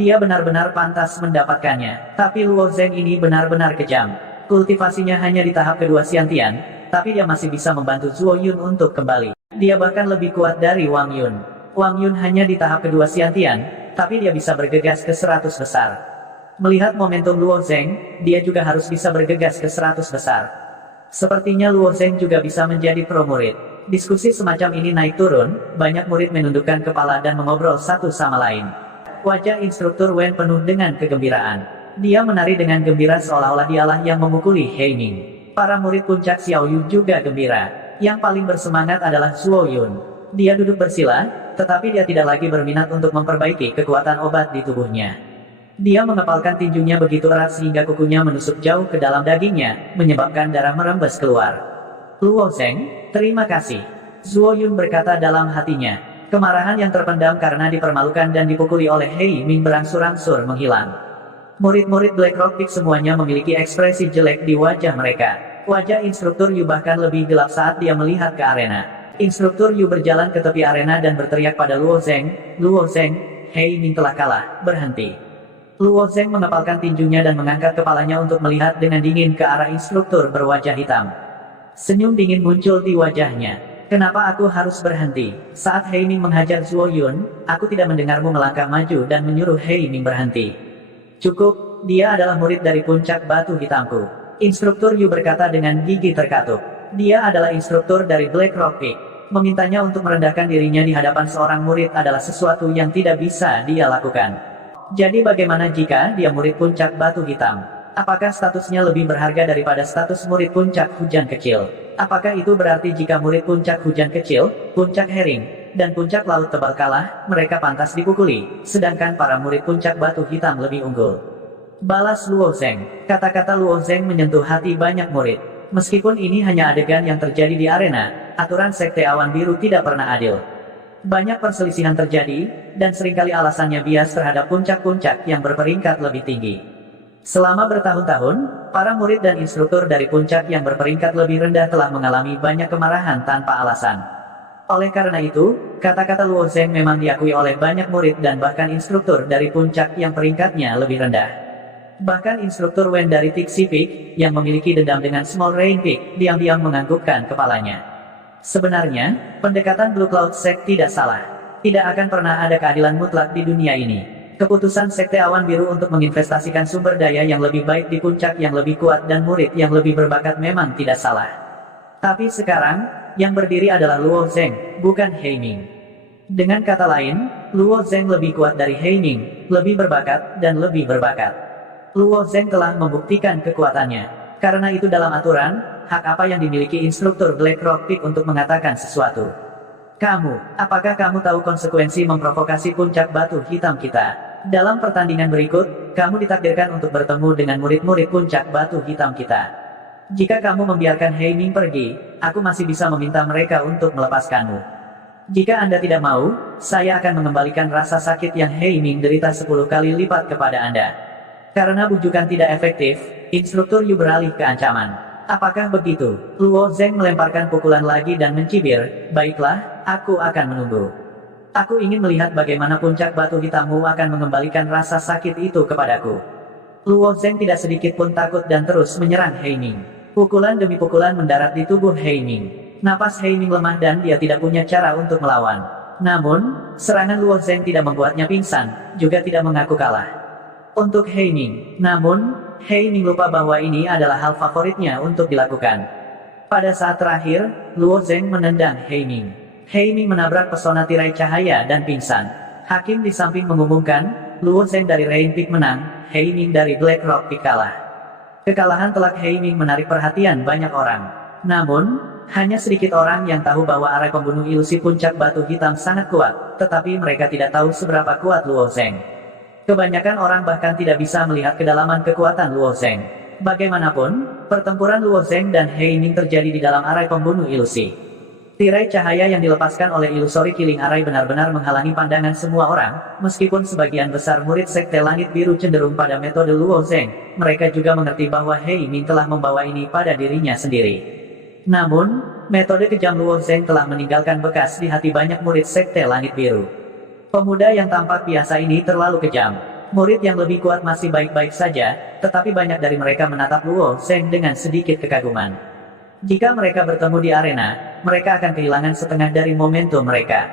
Dia benar-benar pantas mendapatkannya, tapi Luo Zeng ini benar-benar kejam. Kultivasinya hanya di tahap kedua Xiantian, tapi dia masih bisa membantu Zuo Yun untuk kembali. Dia bahkan lebih kuat dari Wang Yun. Wang Yun hanya di tahap kedua Xiantian, tapi dia bisa bergegas ke 100 besar. Melihat momentum Luo Zeng, dia juga harus bisa bergegas ke 100 besar. Sepertinya Luo Zeng juga bisa menjadi pro murid. Diskusi semacam ini naik turun, banyak murid menundukkan kepala dan mengobrol satu sama lain. Wajah instruktur Wen penuh dengan kegembiraan. Dia menari dengan gembira seolah-olah dialah yang memukuli Hei Ming. Para murid puncak Xiaoyu juga gembira. Yang paling bersemangat adalah Zuo Yun. Dia duduk bersila, tetapi dia tidak lagi berminat untuk memperbaiki kekuatan obat di tubuhnya. Dia mengepalkan tinjunya begitu erat sehingga kukunya menusuk jauh ke dalam dagingnya, menyebabkan darah merembes keluar. Luo Zeng, terima kasih. Zuo Yun berkata dalam hatinya. Kemarahan yang terpendam karena dipermalukan dan dipukuli oleh Hei Ming berangsur-angsur menghilang. Murid-murid Black Rock Peak semuanya memiliki ekspresi jelek di wajah mereka. Wajah instruktur Yu bahkan lebih gelap saat dia melihat ke arena. Instruktur Yu berjalan ke tepi arena dan berteriak pada Luo Zeng, "Luo Zeng, Hei Ming telah kalah, berhenti." Luo Zeng mengepalkan tinjunya dan mengangkat kepalanya untuk melihat dengan dingin ke arah instruktur berwajah hitam. Senyum dingin muncul di wajahnya. Kenapa aku harus berhenti? Saat Hei Ming menghajar Zuo Yun, aku tidak mendengarmu melangkah maju dan menyuruh Hei Ming berhenti. Cukup, dia adalah murid dari puncak batu hitamku. Instruktur Yu berkata dengan gigi terkatup. Dia adalah instruktur dari Black Rock Peak. Memintanya untuk merendahkan dirinya di hadapan seorang murid adalah sesuatu yang tidak bisa dia lakukan. Jadi bagaimana jika dia murid puncak batu hitam? Apakah statusnya lebih berharga daripada status murid puncak hujan kecil? Apakah itu berarti jika murid puncak hujan kecil, puncak herring, dan puncak laut tebal kalah, mereka pantas dipukuli, sedangkan para murid puncak batu hitam lebih unggul? Balas Luo Zeng. Kata-kata Luo Zeng menyentuh hati banyak murid. Meskipun ini hanya adegan yang terjadi di arena, aturan Sekte Awan Biru tidak pernah adil. Banyak perselisihan terjadi, dan seringkali alasannya bias terhadap puncak-puncak yang berperingkat lebih tinggi. Selama bertahun-tahun, para murid dan instruktur dari puncak yang berperingkat lebih rendah telah mengalami banyak kemarahan tanpa alasan. Oleh karena itu, kata-kata Luo Zeng memang diakui oleh banyak murid dan bahkan instruktur dari puncak yang peringkatnya lebih rendah. Bahkan instruktur Wen dari Tixi Peak, yang memiliki dendam dengan Small Rain Peak, diam-diam menganggukkan kepalanya. Sebenarnya, pendekatan Blue Cloud Sect tidak salah. Tidak akan pernah ada keadilan mutlak di dunia ini. Keputusan Sekte Awan Biru untuk menginvestasikan sumber daya yang lebih baik di puncak yang lebih kuat dan murid yang lebih berbakat memang tidak salah. Tapi sekarang, yang berdiri adalah Luo Zeng, bukan Hei Ming. Dengan kata lain, Luo Zeng lebih kuat dari Hei Ming, lebih berbakat, dan lebih berbakat. Luo Zeng telah membuktikan kekuatannya. Karena itu dalam aturan, hak apa yang dimiliki instruktur Black Rock Peak untuk mengatakan sesuatu? Apakah kamu tahu konsekuensi memprovokasi puncak batu hitam kita? Dalam pertandingan berikut, kamu ditakdirkan untuk bertemu dengan murid-murid puncak batu hitam kita. Jika kamu membiarkan Hei Ming pergi, aku masih bisa meminta mereka untuk melepaskanmu. Jika Anda tidak mau, saya akan mengembalikan rasa sakit yang Hei Ming derita 10 kali lipat kepada Anda. Karena bujukan tidak efektif, instruktur Yu beralih ke ancaman. Apakah begitu? Luo Zeng melemparkan pukulan lagi dan mencibir, baiklah, aku akan menunggu. Aku ingin melihat bagaimana puncak batu hitammu akan mengembalikan rasa sakit itu kepadaku. Luo Zeng tidak sedikit pun takut dan terus menyerang Hei Ming. Pukulan demi pukulan mendarat di tubuh Hei Ming. Napas Hei Ming lemah dan dia tidak punya cara untuk melawan. Namun, serangan Luo Zeng tidak membuatnya pingsan, juga tidak mengaku kalah. Untuk Hei Ming, namun, Hei Ming lupa bahwa ini adalah hal favoritnya untuk dilakukan. Pada saat terakhir, Luo Zeng menendang Hei Ming. Hei Ming menabrak pesona tirai cahaya dan pingsan. Hakim di samping mengumumkan, Luo Zeng dari Rain Peak menang, Hei Ming dari Black Rock Peak kalah. Kekalahan telak Hei Ming menarik perhatian banyak orang. Namun, hanya sedikit orang yang tahu bahwa arai pembunuh ilusi puncak batu hitam sangat kuat, tetapi mereka tidak tahu seberapa kuat Luo Zeng. Kebanyakan orang bahkan tidak bisa melihat kedalaman kekuatan Luo Zeng. Bagaimanapun, pertempuran Luo Zeng dan Hei Ming terjadi di dalam arai pembunuh ilusi. Tirai cahaya yang dilepaskan oleh Illusory Killing Array benar-benar menghalangi pandangan semua orang, meskipun sebagian besar murid Sekte Langit Biru cenderung pada metode Luo Zeng, mereka juga mengerti bahwa Hei Ming telah membawa ini pada dirinya sendiri. Namun, metode kejam Luo Zeng telah meninggalkan bekas di hati banyak murid Sekte Langit Biru. Pemuda yang tampak biasa ini terlalu kejam. Murid yang lebih kuat masih baik-baik saja, tetapi banyak dari mereka menatap Luo Zeng dengan sedikit kekaguman. Jika mereka bertemu di arena, mereka akan kehilangan setengah dari momentum mereka.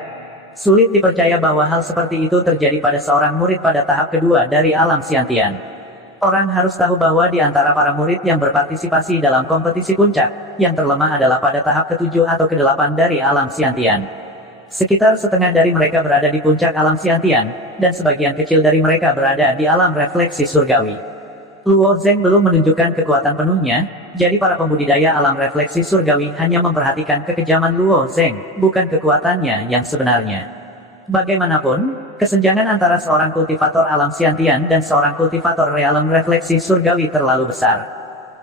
Sulit dipercaya bahwa hal seperti itu terjadi pada seorang murid pada tahap kedua dari alam Xiantian. Orang harus tahu bahwa di antara para murid yang berpartisipasi dalam kompetisi puncak, yang terlemah adalah pada tahap ke-7 atau ke-8 dari alam Xiantian. Sekitar setengah dari mereka berada di puncak alam Xiantian, dan sebagian kecil dari mereka berada di alam refleksi surgawi. Luo Zeng belum menunjukkan kekuatan penuhnya, jadi para pembudidaya alam refleksi surgawi hanya memperhatikan kekejaman Luo Zeng, bukan kekuatannya yang sebenarnya. Bagaimanapun, kesenjangan antara seorang kultivator alam Xiantian dan seorang kultivator realem refleksi surgawi terlalu besar.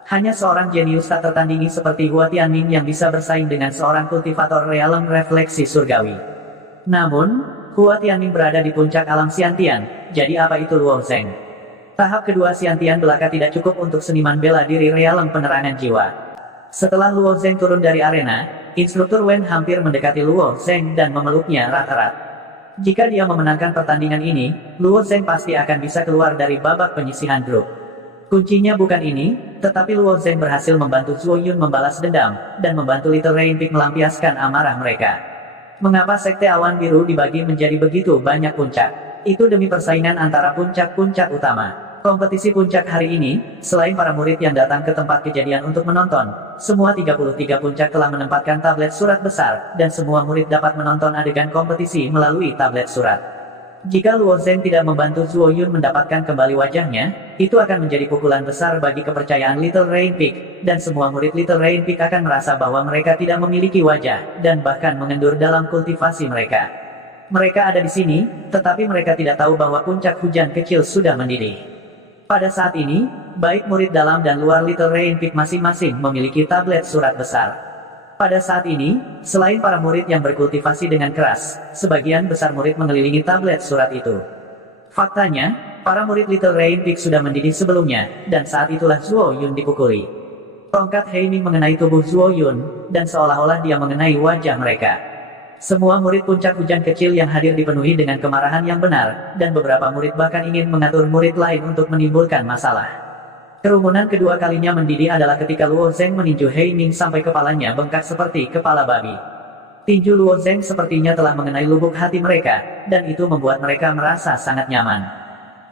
Hanya seorang jenius tak tertandingi seperti Hua Tianming yang bisa bersaing dengan seorang kultivator realem refleksi surgawi. Namun, Hua Tianming berada di puncak alam Xiantian, jadi apa itu Luo Zeng? Tahap kedua Xiantian belaka tidak cukup untuk seniman bela diri realem penerangan jiwa. Setelah Luo Zeng turun dari arena, instruktur Wen hampir mendekati Luo Zeng dan memeluknya erat-erat. Jika dia memenangkan pertandingan ini, Luo Zeng pasti akan bisa keluar dari babak penyisihan grup. Kuncinya bukan ini, tetapi Luo Zeng berhasil membantu Zuo Yun membalas dendam, dan membantu Little Rain Peak melampiaskan amarah mereka. Mengapa Sekte Awan Biru dibagi menjadi begitu banyak puncak? Itu demi persaingan antara puncak-puncak utama. Kompetisi puncak hari ini, selain para murid yang datang ke tempat kejadian untuk menonton, semua 33 puncak telah menempatkan tablet surat besar, dan semua murid dapat menonton adegan kompetisi melalui tablet surat. Jika Luo Zeng tidak membantu Zuo Yun mendapatkan kembali wajahnya, itu akan menjadi pukulan besar bagi kepercayaan Little Rain Peak, dan semua murid Little Rain Peak akan merasa bahwa mereka tidak memiliki wajah, dan bahkan mengendur dalam kultivasi mereka. Mereka ada di sini, tetapi mereka tidak tahu bahwa puncak hujan kecil sudah mendidih. Pada saat ini, baik murid dalam dan luar Little Rain Peak masing-masing memiliki tablet surat besar. Pada saat ini, selain para murid yang berkultivasi dengan keras, sebagian besar murid mengelilingi tablet surat itu. Faktanya, para murid Little Rain Peak sudah mendidih sebelumnya, dan saat itulah Zuo Yun dipukuli. Tongkat Heiming mengenai tubuh Zuo Yun, dan seolah-olah dia mengenai wajah mereka. Semua murid puncak hujan kecil yang hadir dipenuhi dengan kemarahan yang benar, dan beberapa murid bahkan ingin mengatur murid lain untuk menimbulkan masalah. Kerumunan kedua kalinya mendidih adalah ketika Luo Zeng meninju Heiming sampai kepalanya bengkak seperti kepala babi. Tinju Luo Zeng sepertinya telah mengenai lubuk hati mereka, dan itu membuat mereka merasa sangat nyaman.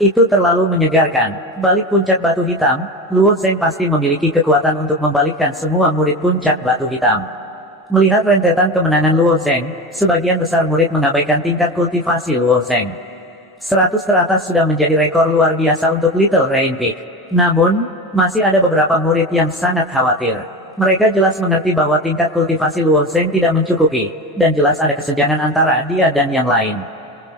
Itu terlalu menyegarkan. Balik puncak batu hitam, Luo Zeng pasti memiliki kekuatan untuk membalikkan semua murid puncak batu hitam. Melihat rentetan kemenangan Luo Zeng, sebagian besar murid mengabaikan tingkat kultivasi Luo Zeng. 100 teratas sudah menjadi rekor luar biasa untuk Little Rain Peak. Namun, masih ada beberapa murid yang sangat khawatir. Mereka jelas mengerti bahwa tingkat kultivasi Luo Zeng tidak mencukupi, dan jelas ada kesenjangan antara dia dan yang lain.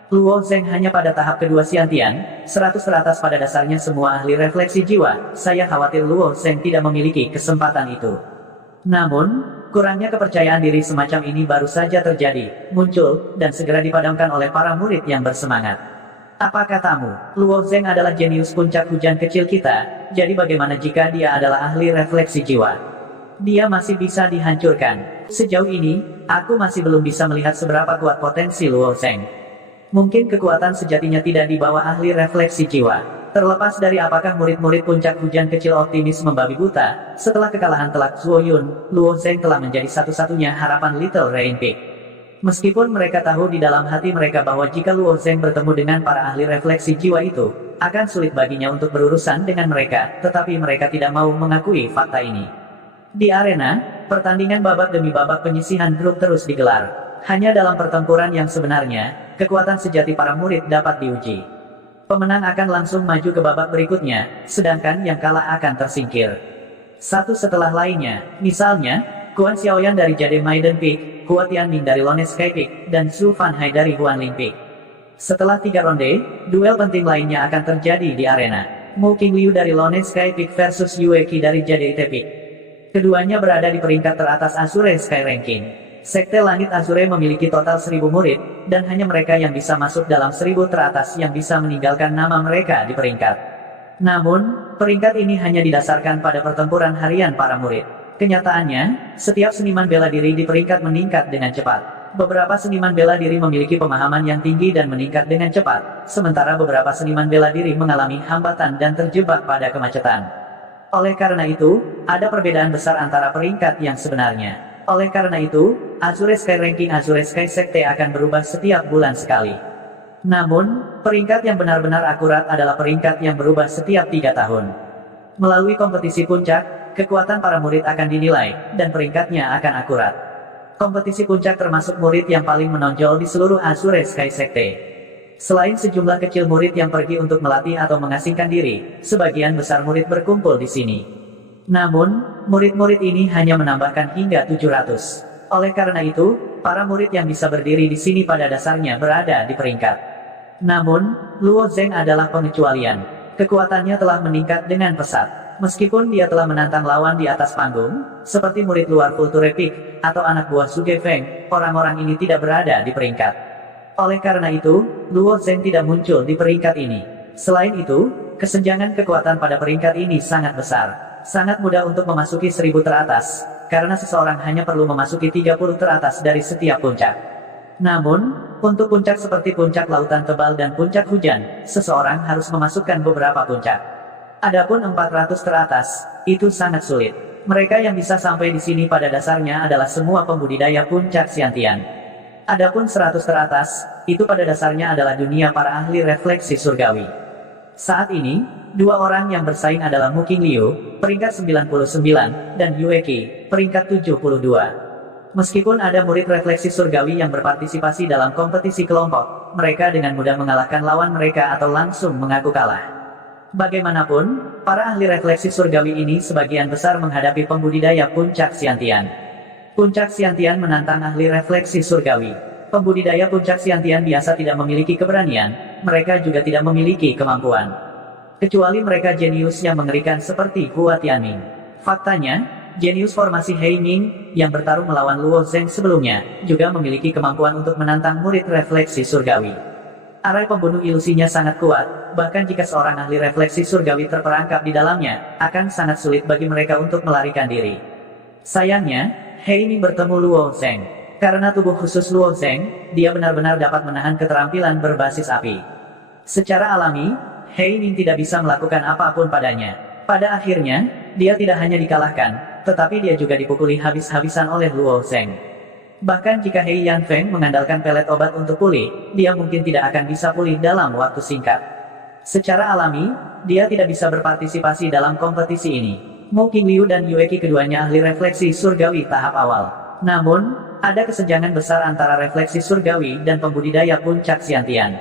Luo Zeng hanya pada tahap kedua Xiantian, 100 teratas pada dasarnya semua ahli refleksi jiwa, saya khawatir Luo Zeng tidak memiliki kesempatan itu. Namun, kurangnya kepercayaan diri semacam ini baru saja terjadi, muncul, dan segera dipadamkan oleh para murid yang bersemangat. Apa katamu? Luo Zeng adalah jenius puncak hujan kecil kita, jadi bagaimana jika dia adalah ahli refleksi jiwa? Dia masih bisa dihancurkan. Sejauh ini, aku masih belum bisa melihat seberapa kuat potensi Luo Zeng. Mungkin kekuatan sejatinya tidak di bawah ahli refleksi jiwa. Terlepas dari apakah murid-murid puncak hujan kecil optimis membabi buta, setelah kekalahan telak Zuo Yun, Luo Zeng telah menjadi satu-satunya harapan Little Rain Peak. Meskipun mereka tahu di dalam hati mereka bahwa jika Luo Zeng bertemu dengan para ahli refleksi jiwa itu, akan sulit baginya untuk berurusan dengan mereka, tetapi mereka tidak mau mengakui fakta ini. Di arena, pertandingan babak demi babak penyisihan grup terus digelar. Hanya dalam pertempuran yang sebenarnya, kekuatan sejati para murid dapat diuji. Pemenang akan langsung maju ke babak berikutnya, sedangkan yang kalah akan tersingkir. Satu setelah lainnya, misalnya, Guan Xiaoyan dari Jade Maiden Peak, Hua Tianming dari Lone Sky Peak, dan Zhu Fanhai dari Huanling Peak. Setelah 3 ronde, duel penting lainnya akan terjadi di arena. Mu Qingliu dari Lone Sky Peak versus Yue Qi dari Jade Ite Peak. Keduanya berada di peringkat teratas Azure Sky Ranking. Sekte Langit Azure memiliki total 1000 murid, dan hanya mereka yang bisa masuk dalam 1000 teratas yang bisa meninggalkan nama mereka di peringkat. Namun, peringkat ini hanya didasarkan pada pertempuran harian para murid. Kenyataannya, setiap seniman bela diri di peringkat meningkat dengan cepat. Beberapa seniman bela diri memiliki pemahaman yang tinggi dan meningkat dengan cepat, sementara beberapa seniman bela diri mengalami hambatan dan terjebak pada kemacetan. Oleh karena itu, ada perbedaan besar antara peringkat yang sebenarnya. Oleh karena itu, Azure Sky Ranking Azure Sky Sekte akan berubah setiap bulan sekali. Namun, peringkat yang benar-benar akurat adalah peringkat yang berubah setiap 3 tahun. Melalui kompetisi puncak, kekuatan para murid akan dinilai, dan peringkatnya akan akurat. Kompetisi puncak termasuk murid yang paling menonjol di seluruh Azure Sky Sekte. Selain sejumlah kecil murid yang pergi untuk melatih atau mengasingkan diri, sebagian besar murid berkumpul di sini. Namun, murid-murid ini hanya menambahkan hingga 700. Oleh karena itu, para murid yang bisa berdiri di sini pada dasarnya berada di peringkat. Namun, Luo Zeng adalah pengecualian. Kekuatannya telah meningkat dengan pesat. Meskipun dia telah menantang lawan di atas panggung, seperti murid luar Culture Peak, atau anak buah Suge Feng, orang-orang ini tidak berada di peringkat. Oleh karena itu, Luo Zeng tidak muncul di peringkat ini. Selain itu, kesenjangan kekuatan pada peringkat ini sangat besar. Sangat mudah untuk memasuki 1000 teratas, karena seseorang hanya perlu memasuki 30 teratas dari setiap puncak. Namun, untuk puncak seperti puncak lautan tebal dan puncak hujan, seseorang harus memasukkan beberapa puncak. Adapun 400 teratas, itu sangat sulit. Mereka yang bisa sampai di sini pada dasarnya adalah semua pembudidaya puncak Xiantian. Adapun 100 teratas, itu pada dasarnya adalah dunia para ahli refleksi surgawi. Saat ini, dua orang yang bersaing adalah Mu Qingliu, peringkat 99, dan Yue Qi, peringkat 72. Meskipun ada murid refleksi surgawi yang berpartisipasi dalam kompetisi kelompok, mereka dengan mudah mengalahkan lawan mereka atau langsung mengaku kalah. Bagaimanapun, para ahli refleksi surgawi ini sebagian besar menghadapi pembudidaya puncak Xiantian. Puncak Xiantian menantang ahli refleksi surgawi. Pembudidaya puncak Xiantian biasa tidak memiliki keberanian, mereka juga tidak memiliki kemampuan. Kecuali mereka jenius yang mengerikan seperti Hua Tianming. Faktanya, jenius formasi Hei Ming, yang bertarung melawan Luo Zheng sebelumnya, juga memiliki kemampuan untuk menantang murid refleksi surgawi. Arai pembunuh ilusinya sangat kuat, bahkan jika seorang ahli refleksi surgawi terperangkap di dalamnya, akan sangat sulit bagi mereka untuk melarikan diri. Sayangnya, Hei Ming bertemu Luo Zheng. Karena tubuh khusus Luo Zheng, dia benar-benar dapat menahan keterampilan berbasis api. Secara alami, Hei Ming tidak bisa melakukan apapun padanya. Pada akhirnya, dia tidak hanya dikalahkan, tetapi dia juga dipukuli habis-habisan oleh Luo Zheng. Bahkan jika Hei Yanfeng mengandalkan pelet obat untuk pulih, dia mungkin tidak akan bisa pulih dalam waktu singkat. Secara alami, dia tidak bisa berpartisipasi dalam kompetisi ini. Mu Qingliu dan Yue Qi keduanya ahli refleksi surgawi tahap awal. Namun, ada kesenjangan besar antara refleksi surgawi dan pembudidaya puncak Xiantian.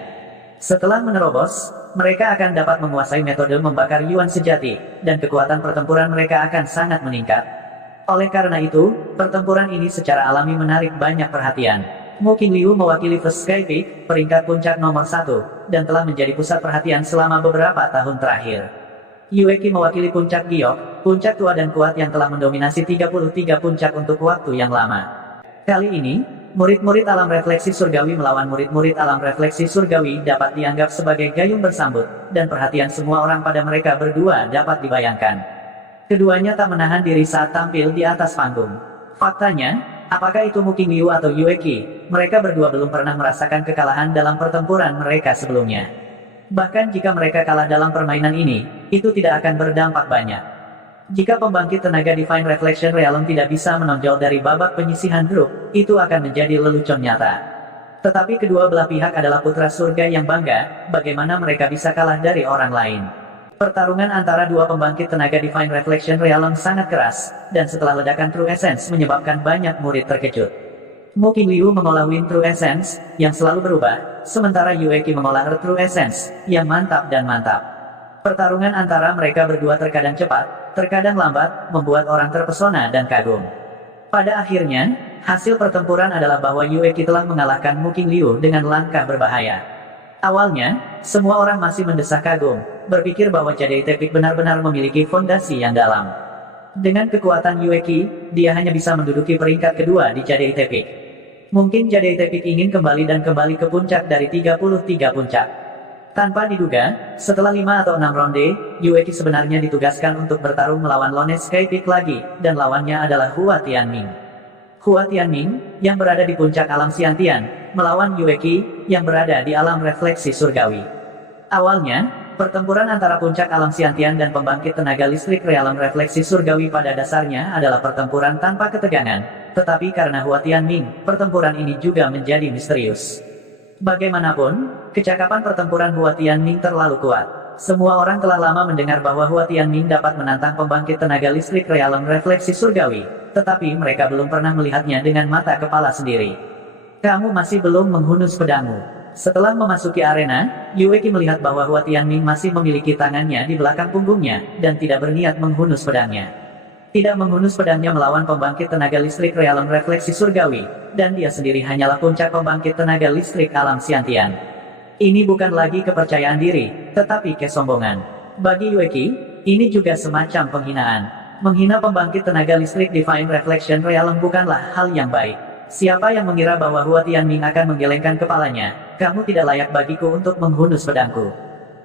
Setelah menerobos, mereka akan dapat menguasai metode membakar yuan sejati, dan kekuatan pertempuran mereka akan sangat meningkat. Oleh karena itu, pertempuran ini secara alami menarik banyak perhatian. Mu Qingliu mewakili First Sky Peak, peringkat puncak nomor 1, dan telah menjadi pusat perhatian selama beberapa tahun terakhir. Yue Qi mewakili puncak Giok, puncak tua dan kuat yang telah mendominasi 33 puncak untuk waktu yang lama. Kali ini, murid-murid alam refleksi surgawi melawan murid-murid alam refleksi surgawi dapat dianggap sebagai gayung bersambut, dan perhatian semua orang pada mereka berdua dapat dibayangkan. Keduanya tak menahan diri saat tampil di atas panggung. Faktanya, apakah itu Mu Qingliu atau Yue Qi, mereka berdua belum pernah merasakan kekalahan dalam pertempuran mereka sebelumnya. Bahkan jika mereka kalah dalam permainan ini, itu tidak akan berdampak banyak. Jika pembangkit tenaga Divine Reflection Realm tidak bisa menonjol dari babak penyisihan grup, itu akan menjadi lelucon nyata. Tetapi kedua belah pihak adalah putra surga yang bangga, bagaimana mereka bisa kalah dari orang lain. Pertarungan antara dua pembangkit tenaga Divine Reflection Realm sangat keras, dan setelah ledakan True Essence menyebabkan banyak murid terkejut. Mu Qingliu mengolah Wind True Essence, yang selalu berubah, sementara Yue Qi mengolah Earth True Essence, yang mantap dan mantap. Pertarungan antara mereka berdua terkadang cepat, terkadang lambat, membuat orang terpesona dan kagum. Pada akhirnya, hasil pertempuran adalah bahwa Yue Qi telah mengalahkan Mu Qingliu dengan langkah berbahaya. Awalnya, semua orang masih mendesak kagum, berpikir bahwa Jade Tepik benar-benar memiliki fondasi yang dalam. Dengan kekuatan Yue Qi, dia hanya bisa menduduki peringkat kedua di Jade Tepik. Mungkin Jade Tepik ingin kembali ke puncak dari 33 puncak. Tanpa diduga, setelah 5 atau 6 ronde, Yue Qi sebenarnya ditugaskan untuk bertarung melawan Lone Sky Peak lagi, dan lawannya adalah Hua Tianming. Hua Tianming, yang berada di puncak alam Xiantian, melawan Yue Qi, yang berada di alam refleksi surgawi. Awalnya, pertempuran antara puncak alam Xiantian dan pembangkit tenaga listrik realm refleksi surgawi pada dasarnya adalah pertempuran tanpa ketegangan. Tetapi karena Hua Tianming, pertempuran ini juga menjadi misterius. Bagaimanapun, kecakapan pertempuran Hua Tianming terlalu kuat. Semua orang telah lama mendengar bahwa Hua Tianming dapat menantang pembangkit tenaga listrik realm refleksi surgawi, tetapi mereka belum pernah melihatnya dengan mata kepala sendiri. Kamu masih belum menghunus pedangmu. Setelah memasuki arena, Yue Qi melihat bahwa Hua Tianming masih memiliki tangannya di belakang punggungnya, dan tidak berniat menghunus pedangnya. Tidak menghunus pedangnya melawan pembangkit tenaga listrik realm refleksi surgawi, dan dia sendiri hanyalah puncak pembangkit tenaga listrik alam Xiantian. Ini bukan lagi kepercayaan diri, tetapi kesombongan. Bagi Yue Qi, ini juga semacam penghinaan. Menghina pembangkit tenaga listrik Divine Reflection Realm bukanlah hal yang baik. Siapa yang mengira bahwa Hua Tianming akan menggelengkan kepalanya, kamu tidak layak bagiku untuk menghunus pedangku.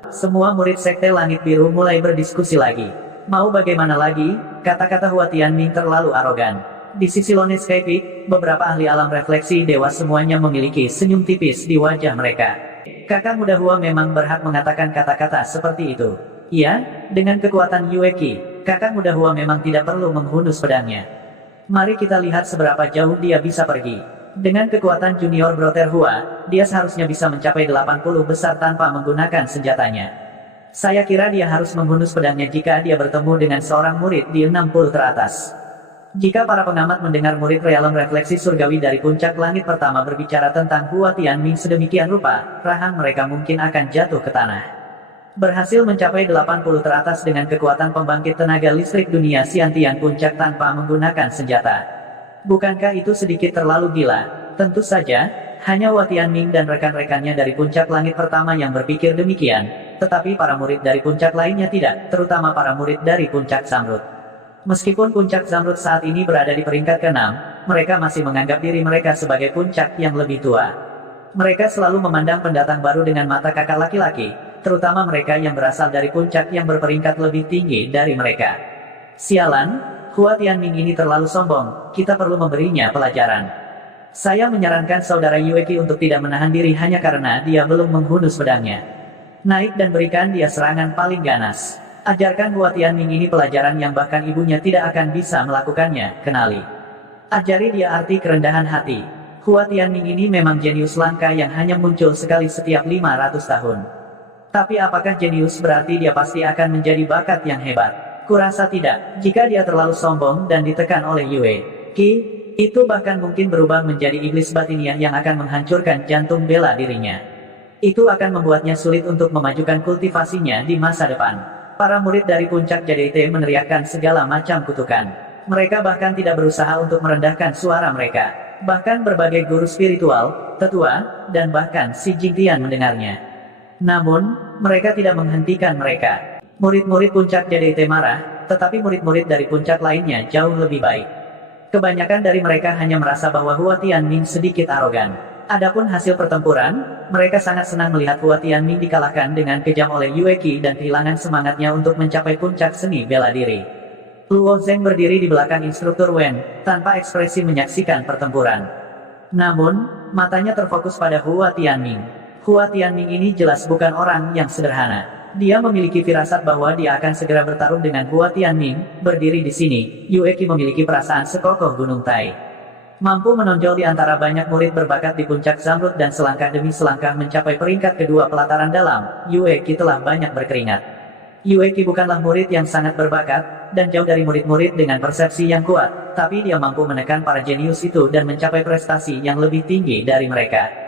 Semua murid Sekte Langit Biru mulai berdiskusi lagi. Mau bagaimana lagi, kata-kata Hua Tianming terlalu arogan. Di sisi Lone Sky Peak, beberapa ahli alam refleksi dewa semuanya memiliki senyum tipis di wajah mereka. Kakak muda Hua memang berhak mengatakan kata-kata seperti itu. Iya, dengan kekuatan Yue Qi, kakak muda Hua memang tidak perlu menghunus pedangnya. Mari kita lihat seberapa jauh dia bisa pergi. Dengan kekuatan junior Brother Hua, dia seharusnya bisa mencapai 80 besar tanpa menggunakan senjatanya. Saya kira dia harus menghunus pedangnya jika dia bertemu dengan seorang murid di 60 teratas. Jika para pengamat mendengar murid realem refleksi surgawi dari puncak langit pertama berbicara tentang Hua Tianming sedemikian rupa, rahang mereka mungkin akan jatuh ke tanah. Berhasil mencapai 80 teratas dengan kekuatan pembangkit tenaga listrik dunia Xiantian puncak tanpa menggunakan senjata. Bukankah itu sedikit terlalu gila? Tentu saja, hanya Hua Tianming dan rekan-rekannya dari puncak langit pertama yang berpikir demikian, tetapi para murid dari puncak lainnya tidak, terutama para murid dari puncak Zamrud. Meskipun puncak Zamrud saat ini berada di peringkat ke-6, mereka masih menganggap diri mereka sebagai puncak yang lebih tua. Mereka selalu memandang pendatang baru dengan mata kakak laki-laki, terutama mereka yang berasal dari puncak yang berperingkat lebih tinggi dari mereka. Sialan, Hua Tianming ini terlalu sombong, kita perlu memberinya pelajaran. Saya menyarankan saudara Yue Qi untuk tidak menahan diri hanya karena dia belum menghunus pedangnya. Naik dan berikan dia serangan paling ganas. Ajarkan Hua Tianming ini pelajaran yang bahkan ibunya tidak akan bisa melakukannya, kenali. Ajari dia arti kerendahan hati. Hua Tianming ini memang jenius langka yang hanya muncul sekali setiap 500 tahun. Tapi apakah jenius berarti dia pasti akan menjadi bakat yang hebat? Kurasa tidak, jika dia terlalu sombong dan ditekan oleh Yue Qi, itu bahkan mungkin berubah menjadi iblis batiniah yang akan menghancurkan jantung bela dirinya. Itu akan membuatnya sulit untuk memajukan kultivasinya di masa depan. Para murid dari puncak JDT meneriakkan segala macam kutukan. Mereka bahkan tidak berusaha untuk merendahkan suara mereka. Bahkan berbagai guru spiritual, tetua, dan bahkan si Jingtian mendengarnya. Namun, mereka tidak menghentikan mereka. Murid-murid puncak JDT marah, tetapi murid-murid dari puncak lainnya jauh lebih baik. Kebanyakan dari mereka hanya merasa bahwa Hua Tianming sedikit arogan. Adapun hasil pertempuran, mereka sangat senang melihat Hua Tianming dikalahkan dengan kejam oleh Yue Qi dan kehilangan semangatnya untuk mencapai puncak seni bela diri. Luo Zeng berdiri di belakang instruktur Wen, tanpa ekspresi menyaksikan pertempuran. Namun, matanya terfokus pada Hua Tianming. Hua Tianming ini jelas bukan orang yang sederhana. Dia memiliki firasat bahwa dia akan segera bertarung dengan Hua Tianming. Berdiri di sini, Yue Qi memiliki perasaan sekokoh gunung Tai. Mampu menonjol di antara banyak murid berbakat di puncak Zamrud dan selangkah demi selangkah mencapai peringkat kedua pelataran dalam, Yue Qi telah banyak berkeringat. Yue Qi bukanlah murid yang sangat berbakat, dan jauh dari murid-murid dengan persepsi yang kuat, tapi dia mampu menekan para jenius itu dan mencapai prestasi yang lebih tinggi dari mereka.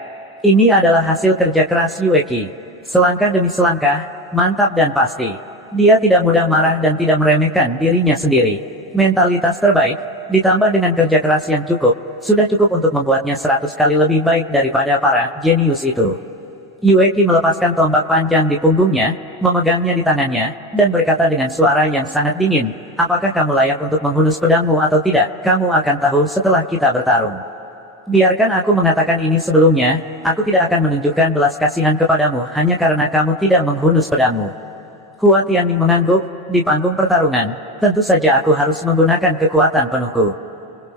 Ini adalah hasil kerja keras Yue Qi. Selangkah demi selangkah, mantap dan pasti. Dia tidak mudah marah dan tidak meremehkan dirinya sendiri. Mentalitas terbaik, ditambah dengan kerja keras yang cukup, sudah cukup untuk membuatnya 100 kali lebih baik daripada para jenius itu. Yue Qi melepaskan tombak panjang di punggungnya, memegangnya di tangannya, dan berkata dengan suara yang sangat dingin, apakah kamu layak untuk menghunus pedangmu atau tidak, kamu akan tahu setelah kita bertarung. Biarkan aku mengatakan ini sebelumnya, aku tidak akan menunjukkan belas kasihan kepadamu hanya karena kamu tidak menghunus pedangmu. Hua Tianming mengangguk, di panggung pertarungan, tentu saja aku harus menggunakan kekuatan penuhku.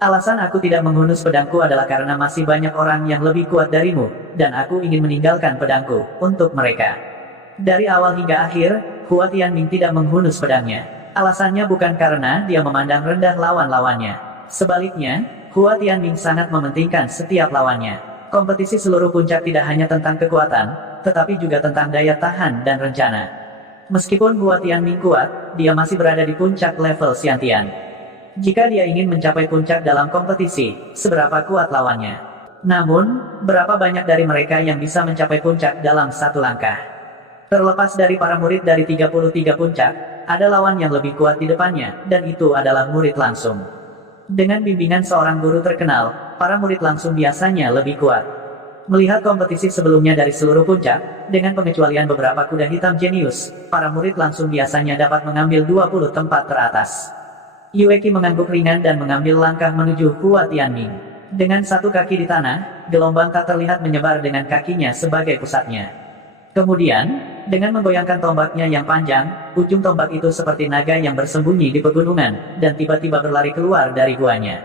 Alasan aku tidak menghunus pedangku adalah karena masih banyak orang yang lebih kuat darimu, dan aku ingin meninggalkan pedangku, untuk mereka. Dari awal hingga akhir, Hua Tianming tidak menghunus pedangnya. Alasannya bukan karena dia memandang rendah lawan-lawannya. Sebaliknya, Hua Tianming sangat mementingkan setiap lawannya. Kompetisi seluruh puncak tidak hanya tentang kekuatan, tetapi juga tentang daya tahan dan rencana. Meskipun Hua Tianming kuat, dia masih berada di puncak level Xiantian. Jika dia ingin mencapai puncak dalam kompetisi, seberapa kuat lawannya? Namun, berapa banyak dari mereka yang bisa mencapai puncak dalam satu langkah? Terlepas dari para murid dari 33 puncak, ada lawan yang lebih kuat di depannya, dan itu adalah murid langsung. Dengan bimbingan seorang guru terkenal, para murid langsung biasanya lebih kuat. Melihat kompetisi sebelumnya dari seluruh puncak, dengan pengecualian beberapa kuda hitam jenius, para murid langsung biasanya dapat mengambil 20 tempat teratas. Yue Qi mengangguk ringan dan mengambil langkah menuju Hua Tianming. Dengan satu kaki di tanah, gelombang tak terlihat menyebar dengan kakinya sebagai pusatnya. Kemudian, dengan menggoyangkan tombaknya yang panjang, ujung tombak itu seperti naga yang bersembunyi di pegunungan, dan tiba-tiba berlari keluar dari guanya.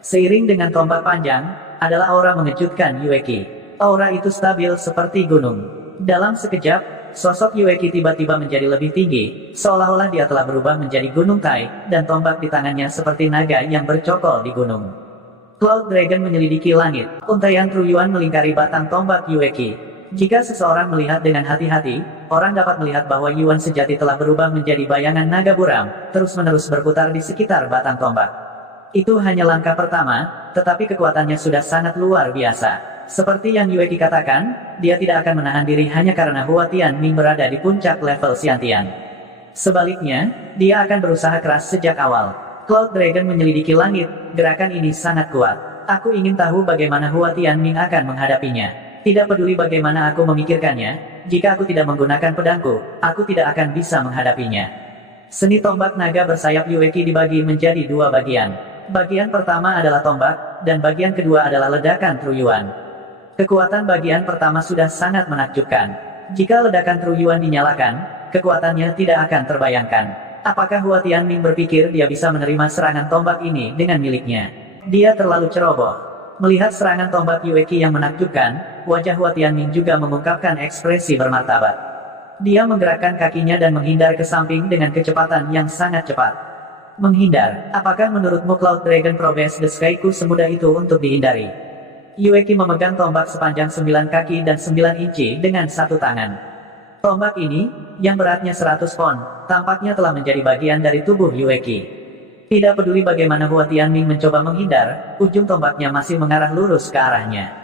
Seiring dengan tombak panjang, adalah aura mengejutkan Yue Qi. Aura itu stabil seperti gunung. Dalam sekejap, sosok Yueki tiba-tiba menjadi lebih tinggi, seolah-olah dia telah berubah menjadi Gunung Tai, dan tombak di tangannya seperti naga yang bercokol di gunung. Cloud Dragon menyelidiki langit, untaian Truyuan melingkari batang tombak Yueki. Jika seseorang melihat dengan hati-hati, orang dapat melihat bahwa Yuan sejati telah berubah menjadi bayangan naga buram, terus-menerus berputar di sekitar batang tombak. Itu hanya langkah pertama, tetapi kekuatannya sudah sangat luar biasa. Seperti yang Yueki katakan, dia tidak akan menahan diri hanya karena Hua Tianming berada di puncak level Xiantian. Sebaliknya, dia akan berusaha keras sejak awal. Cloud Dragon menyelidiki langit, gerakan ini sangat kuat. Aku ingin tahu bagaimana Hua Tianming akan menghadapinya. Tidak peduli bagaimana aku memikirkannya, jika aku tidak menggunakan pedangku, aku tidak akan bisa menghadapinya. Seni tombak naga bersayap Yueki dibagi menjadi dua bagian. Bagian pertama adalah tombak, dan bagian kedua adalah ledakan Truyuan. Kekuatan bagian pertama sudah sangat menakjubkan. Jika ledakan Truyuan dinyalakan, kekuatannya tidak akan terbayangkan. Apakah Hua Tianming berpikir dia bisa menerima serangan tombak ini dengan miliknya? Dia terlalu ceroboh. Melihat serangan tombak Yueki yang menakjubkan, wajah Hua Tianming juga mengungkapkan ekspresi bermartabat. Dia menggerakkan kakinya dan menghindar ke samping dengan kecepatan yang sangat cepat. Menghindar, apakah menurutmu Cloud Dragon Probes the Sky-ku semudah itu untuk dihindari? Yueki memegang tombak sepanjang 9 kaki dan 9 inci dengan satu tangan. Tombak ini, yang beratnya 100 pon, tampaknya telah menjadi bagian dari tubuh Yueki. Tidak peduli bagaimana Hua Tianming mencoba menghindar, ujung tombaknya masih mengarah lurus ke arahnya.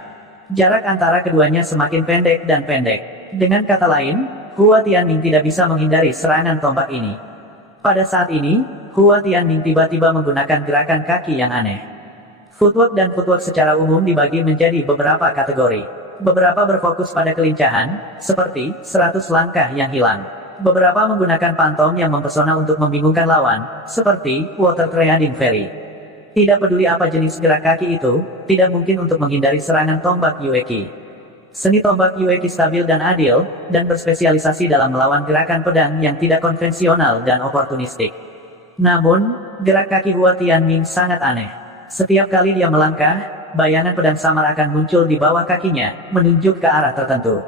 Jarak antara keduanya semakin pendek dan pendek. Dengan kata lain, Hua Tianming tidak bisa menghindari serangan tombak ini. Pada saat ini, Hua Tianming tiba-tiba menggunakan gerakan kaki yang aneh. Footwork dan footwork secara umum dibagi menjadi beberapa kategori. Beberapa berfokus pada kelincahan, seperti 100 langkah yang hilang. Beberapa menggunakan pantom yang mempesona untuk membingungkan lawan, seperti Water Treading Fairy. Tidak peduli apa jenis gerak kaki itu, tidak mungkin untuk menghindari serangan tombak Yueki. Seni tombak Yueki stabil dan adil, dan berspesialisasi dalam melawan gerakan pedang yang tidak konvensional dan oportunistik. Namun, gerak kaki Hua Tianming sangat aneh. Setiap kali dia melangkah, bayangan pedang samar akan muncul di bawah kakinya, menunjuk ke arah tertentu.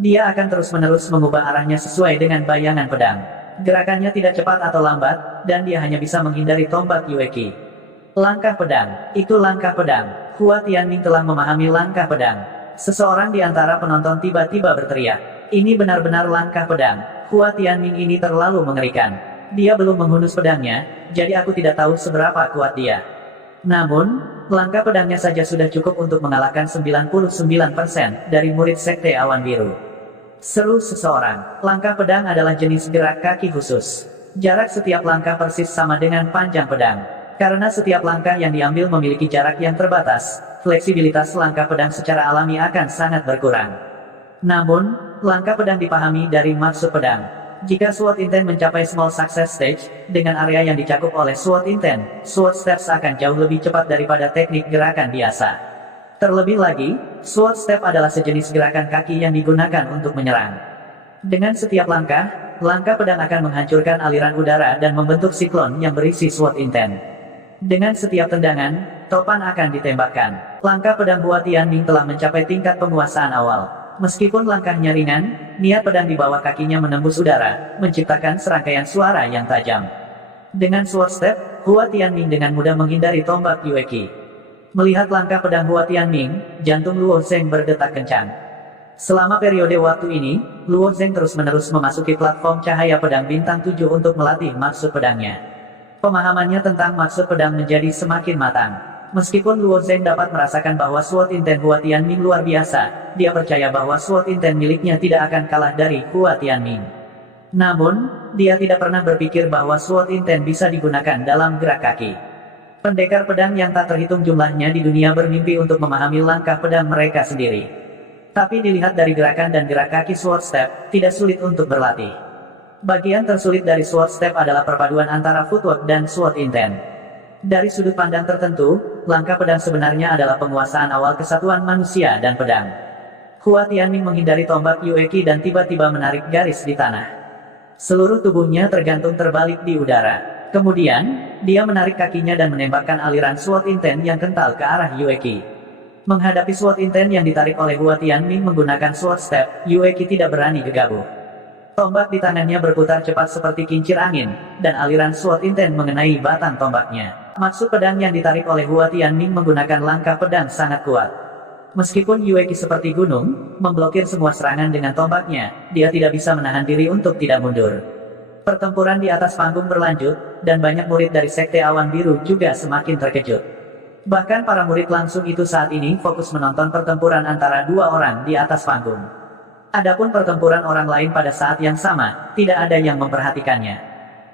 Dia akan terus-menerus mengubah arahnya sesuai dengan bayangan pedang. Gerakannya tidak cepat atau lambat, dan dia hanya bisa menghindari tombak Yueki. Langkah pedang, itu langkah pedang. Hua Tianming telah memahami langkah pedang. Seseorang di antara penonton tiba-tiba berteriak, "Ini benar-benar langkah pedang. Hua Tianming ini terlalu mengerikan. Dia belum menghunus pedangnya, jadi aku tidak tahu seberapa kuat dia." Namun, langkah pedangnya saja sudah cukup untuk mengalahkan 99% dari murid Sekte Awan Biru. Seru seseorang, langkah pedang adalah jenis gerak kaki khusus. Jarak setiap langkah persis sama dengan panjang pedang. Karena setiap langkah yang diambil memiliki jarak yang terbatas, fleksibilitas langkah pedang secara alami akan sangat berkurang. Namun, langkah pedang dipahami dari maksud pedang. Jika SWOT Intent mencapai Small Success Stage, dengan area yang dicakup oleh SWOT Intent, SWOT Steps akan jauh lebih cepat daripada teknik gerakan biasa. Terlebih lagi, SWOT Step adalah sejenis gerakan kaki yang digunakan untuk menyerang. Dengan setiap langkah, langkah pedang akan menghancurkan aliran udara dan membentuk siklon yang berisi SWOT Intent. Dengan setiap tendangan, topan akan ditembakkan. Langkah pedang Hua Tianming telah mencapai tingkat penguasaan awal. Meskipun langkahnya ringan, niat pedang di bawah kakinya menembus udara, menciptakan serangkaian suara yang tajam. Dengan SWOT Step, Hua Tianming dengan mudah menghindari tombak Yueki. Melihat langkah pedang Hua Tianming, jantung Luo Zheng berdetak kencang. Selama periode waktu ini, Luo Zheng terus-menerus memasuki platform cahaya pedang bintang 7 untuk melatih maksud pedangnya. Pemahamannya tentang maksud pedang menjadi semakin matang. Meskipun Luo Zheng dapat merasakan bahwa SWOT Intent Hua Tianming luar biasa, dia percaya bahwa SWOT Intent miliknya tidak akan kalah dari Hua Tianming. Namun, dia tidak pernah berpikir bahwa SWOT Intent bisa digunakan dalam gerak kaki. Pendekar pedang yang tak terhitung jumlahnya di dunia bermimpi untuk memahami langkah pedang mereka sendiri. Tapi dilihat dari gerakan dan gerak kaki SWOT Step, tidak sulit untuk berlatih. Bagian tersulit dari SWOT Step adalah perpaduan antara footwork dan SWOT Intent. Dari sudut pandang tertentu, langkah pedang sebenarnya adalah penguasaan awal kesatuan manusia dan pedang. Hua Tianming menghindari tombak Yueki dan tiba-tiba menarik garis di tanah. Seluruh tubuhnya tergantung terbalik di udara. Kemudian, dia menarik kakinya dan menembakkan aliran SWOT Intent yang kental ke arah Yueki. Menghadapi SWOT Intent yang ditarik oleh Hua Tianming menggunakan SWOT Step, Yueki tidak berani gegabah. Tombak di tangannya berputar cepat seperti kincir angin, dan aliran sword inten mengenai batang tombaknya. Maksud pedang yang ditarik oleh Hua Tianming menggunakan langkah pedang sangat kuat. Meskipun Yueki seperti gunung, memblokir semua serangan dengan tombaknya, dia tidak bisa menahan diri untuk tidak mundur. Pertempuran di atas panggung berlanjut, dan banyak murid dari Sekte Awan Biru juga semakin terkejut. Bahkan para murid langsung itu saat ini fokus menonton pertempuran antara dua orang di atas panggung. Adapun pertempuran orang lain pada saat yang sama, tidak ada yang memperhatikannya.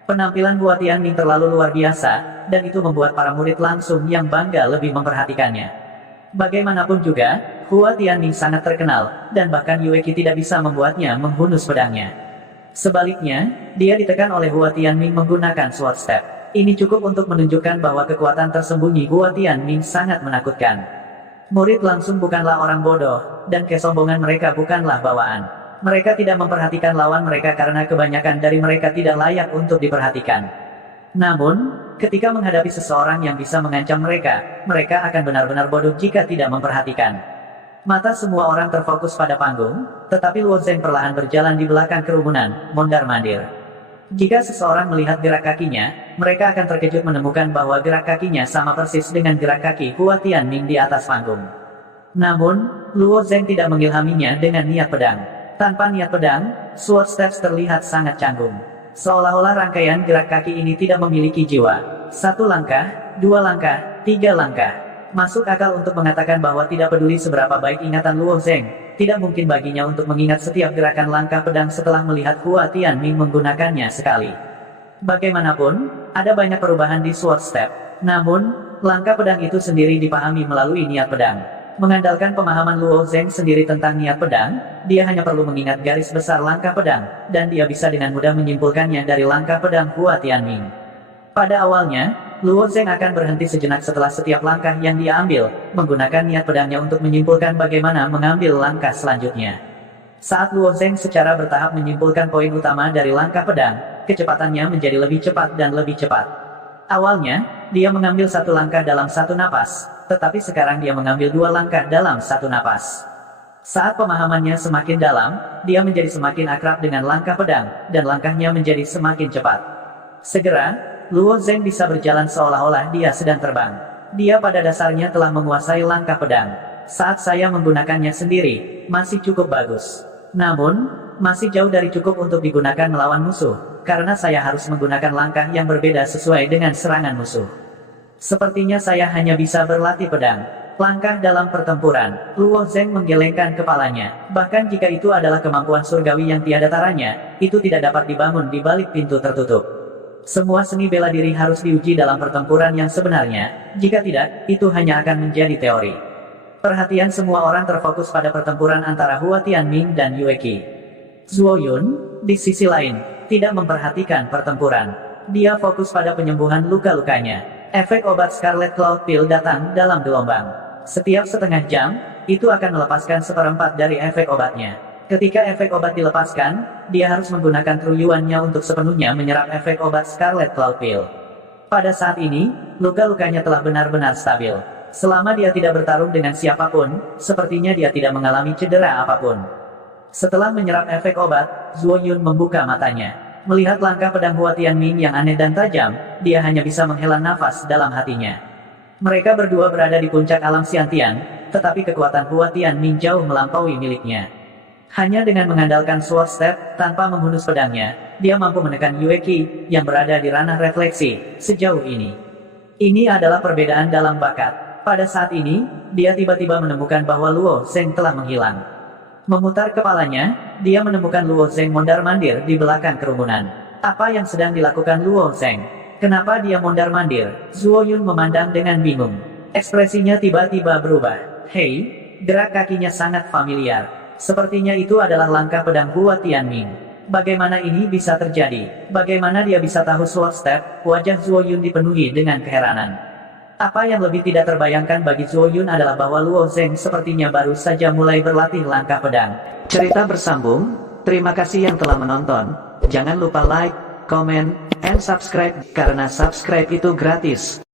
Penampilan Hua Tianming terlalu luar biasa, dan itu membuat para murid langsung yang bangga lebih memperhatikannya. Bagaimanapun juga, Hua Tianming sangat terkenal, dan bahkan Yueki tidak bisa membuatnya menghunus pedangnya. Sebaliknya, dia ditekan oleh Hua Tianming menggunakan sword step. Ini cukup untuk menunjukkan bahwa kekuatan tersembunyi Hua Tianming sangat menakutkan. Murid langsung bukanlah orang bodoh, dan kesombongan mereka bukanlah bawaan. Mereka tidak memperhatikan lawan mereka karena kebanyakan dari mereka tidak layak untuk diperhatikan. Namun, ketika menghadapi seseorang yang bisa mengancam mereka, mereka akan benar-benar bodoh jika tidak memperhatikan. Mata semua orang terfokus pada panggung, tetapi Luo Zeng perlahan berjalan di belakang kerumunan, mondar-mandir. Jika seseorang melihat gerak kakinya, mereka akan terkejut menemukan bahwa gerak kakinya sama persis dengan gerak kaki Hua Tianming di atas panggung. Namun, Luo Zeng tidak mengilhaminya dengan niat pedang. Tanpa niat pedang, sword steps terlihat sangat canggung. Seolah-olah rangkaian gerak kaki ini tidak memiliki jiwa. 1 langkah, 2 langkah, 3 langkah. Masuk akal untuk mengatakan bahwa tidak peduli seberapa baik ingatan Luo Zeng, tidak mungkin baginya untuk mengingat setiap gerakan langkah pedang setelah melihat Hua Tianming menggunakannya sekali. Bagaimanapun, ada banyak perubahan di sword step. Namun, langkah pedang itu sendiri dipahami melalui niat pedang. Mengandalkan pemahaman Luo Zeng sendiri tentang niat pedang, dia hanya perlu mengingat garis besar langkah pedang, dan dia bisa dengan mudah menyimpulkannya dari langkah pedang Hua Tianming. Pada awalnya, Luo Zeng akan berhenti sejenak setelah setiap langkah yang dia ambil, menggunakan niat pedangnya untuk menyimpulkan bagaimana mengambil langkah selanjutnya. Saat Luo Zeng secara bertahap menyimpulkan poin utama dari langkah pedang, kecepatannya menjadi lebih cepat dan lebih cepat. Awalnya, dia mengambil 1 langkah dalam 1 napas, tetapi sekarang dia mengambil 2 langkah dalam 1 napas. Saat pemahamannya semakin dalam, dia menjadi semakin akrab dengan langkah pedang, dan langkahnya menjadi semakin cepat. Segera, Luo Zeng bisa berjalan seolah-olah dia sedang terbang. Dia pada dasarnya telah menguasai langkah pedang. Saat saya menggunakannya sendiri, masih cukup bagus. Namun, masih jauh dari cukup untuk digunakan melawan musuh, karena saya harus menggunakan langkah yang berbeda sesuai dengan serangan musuh. Sepertinya saya hanya bisa berlatih pedang. Langkah dalam pertempuran, Luo Zeng menggelengkan kepalanya. Bahkan jika itu adalah kemampuan surgawi yang tiada taranya, itu tidak dapat dibangun di balik pintu tertutup. Semua seni bela diri harus diuji dalam pertempuran yang sebenarnya, jika tidak, itu hanya akan menjadi teori. Perhatian semua orang terfokus pada pertempuran antara Hua Tianming dan Yueki. Zuo Yun, di sisi lain, tidak memperhatikan pertempuran. Dia fokus pada penyembuhan luka-lukanya. Efek obat Scarlet Cloud Pill datang dalam gelombang. Setiap setengah jam, itu akan melepaskan 1/4 dari efek obatnya. Ketika efek obat dilepaskan, dia harus menggunakan True Yuan-nya untuk sepenuhnya menyerap efek obat Scarlet Cloud Pill. Pada saat ini, luka-lukanya telah benar-benar stabil. Selama dia tidak bertarung dengan siapapun, sepertinya dia tidak mengalami cedera apapun. Setelah menyerap efek obat, Zuo Yun membuka matanya. Melihat langkah pedang Hua Tianming yang aneh dan tajam, dia hanya bisa menghela nafas dalam hatinya. Mereka berdua berada di puncak alam Xiantian, tetapi kekuatan Hua Tianming jauh melampaui miliknya. Hanya dengan mengandalkan sword step, tanpa menghunus pedangnya, dia mampu menekan Yueki, yang berada di ranah refleksi, sejauh ini. Ini adalah perbedaan dalam bakat. Pada saat ini, dia tiba-tiba menemukan bahwa Luo Zeng telah menghilang. Memutar kepalanya, dia menemukan Luo Zeng mondar-mandir di belakang kerumunan. Apa yang sedang dilakukan Luo Zeng? Kenapa dia mondar-mandir? Zuo Yun memandang dengan bingung. Ekspresinya tiba-tiba berubah. Hei, gerak kakinya sangat familiar. Sepertinya itu adalah langkah pedang Hua Tianming. Bagaimana ini bisa terjadi? Bagaimana dia bisa tahu sword step? Wajah Zuo Yun dipenuhi dengan keheranan. Apa yang lebih tidak terbayangkan bagi Zuo Yun adalah bahwa Luo Zeng sepertinya baru saja mulai berlatih langkah pedang. Cerita bersambung. Terima kasih yang telah menonton. Jangan lupa like, comment, and subscribe, karena subscribe itu gratis.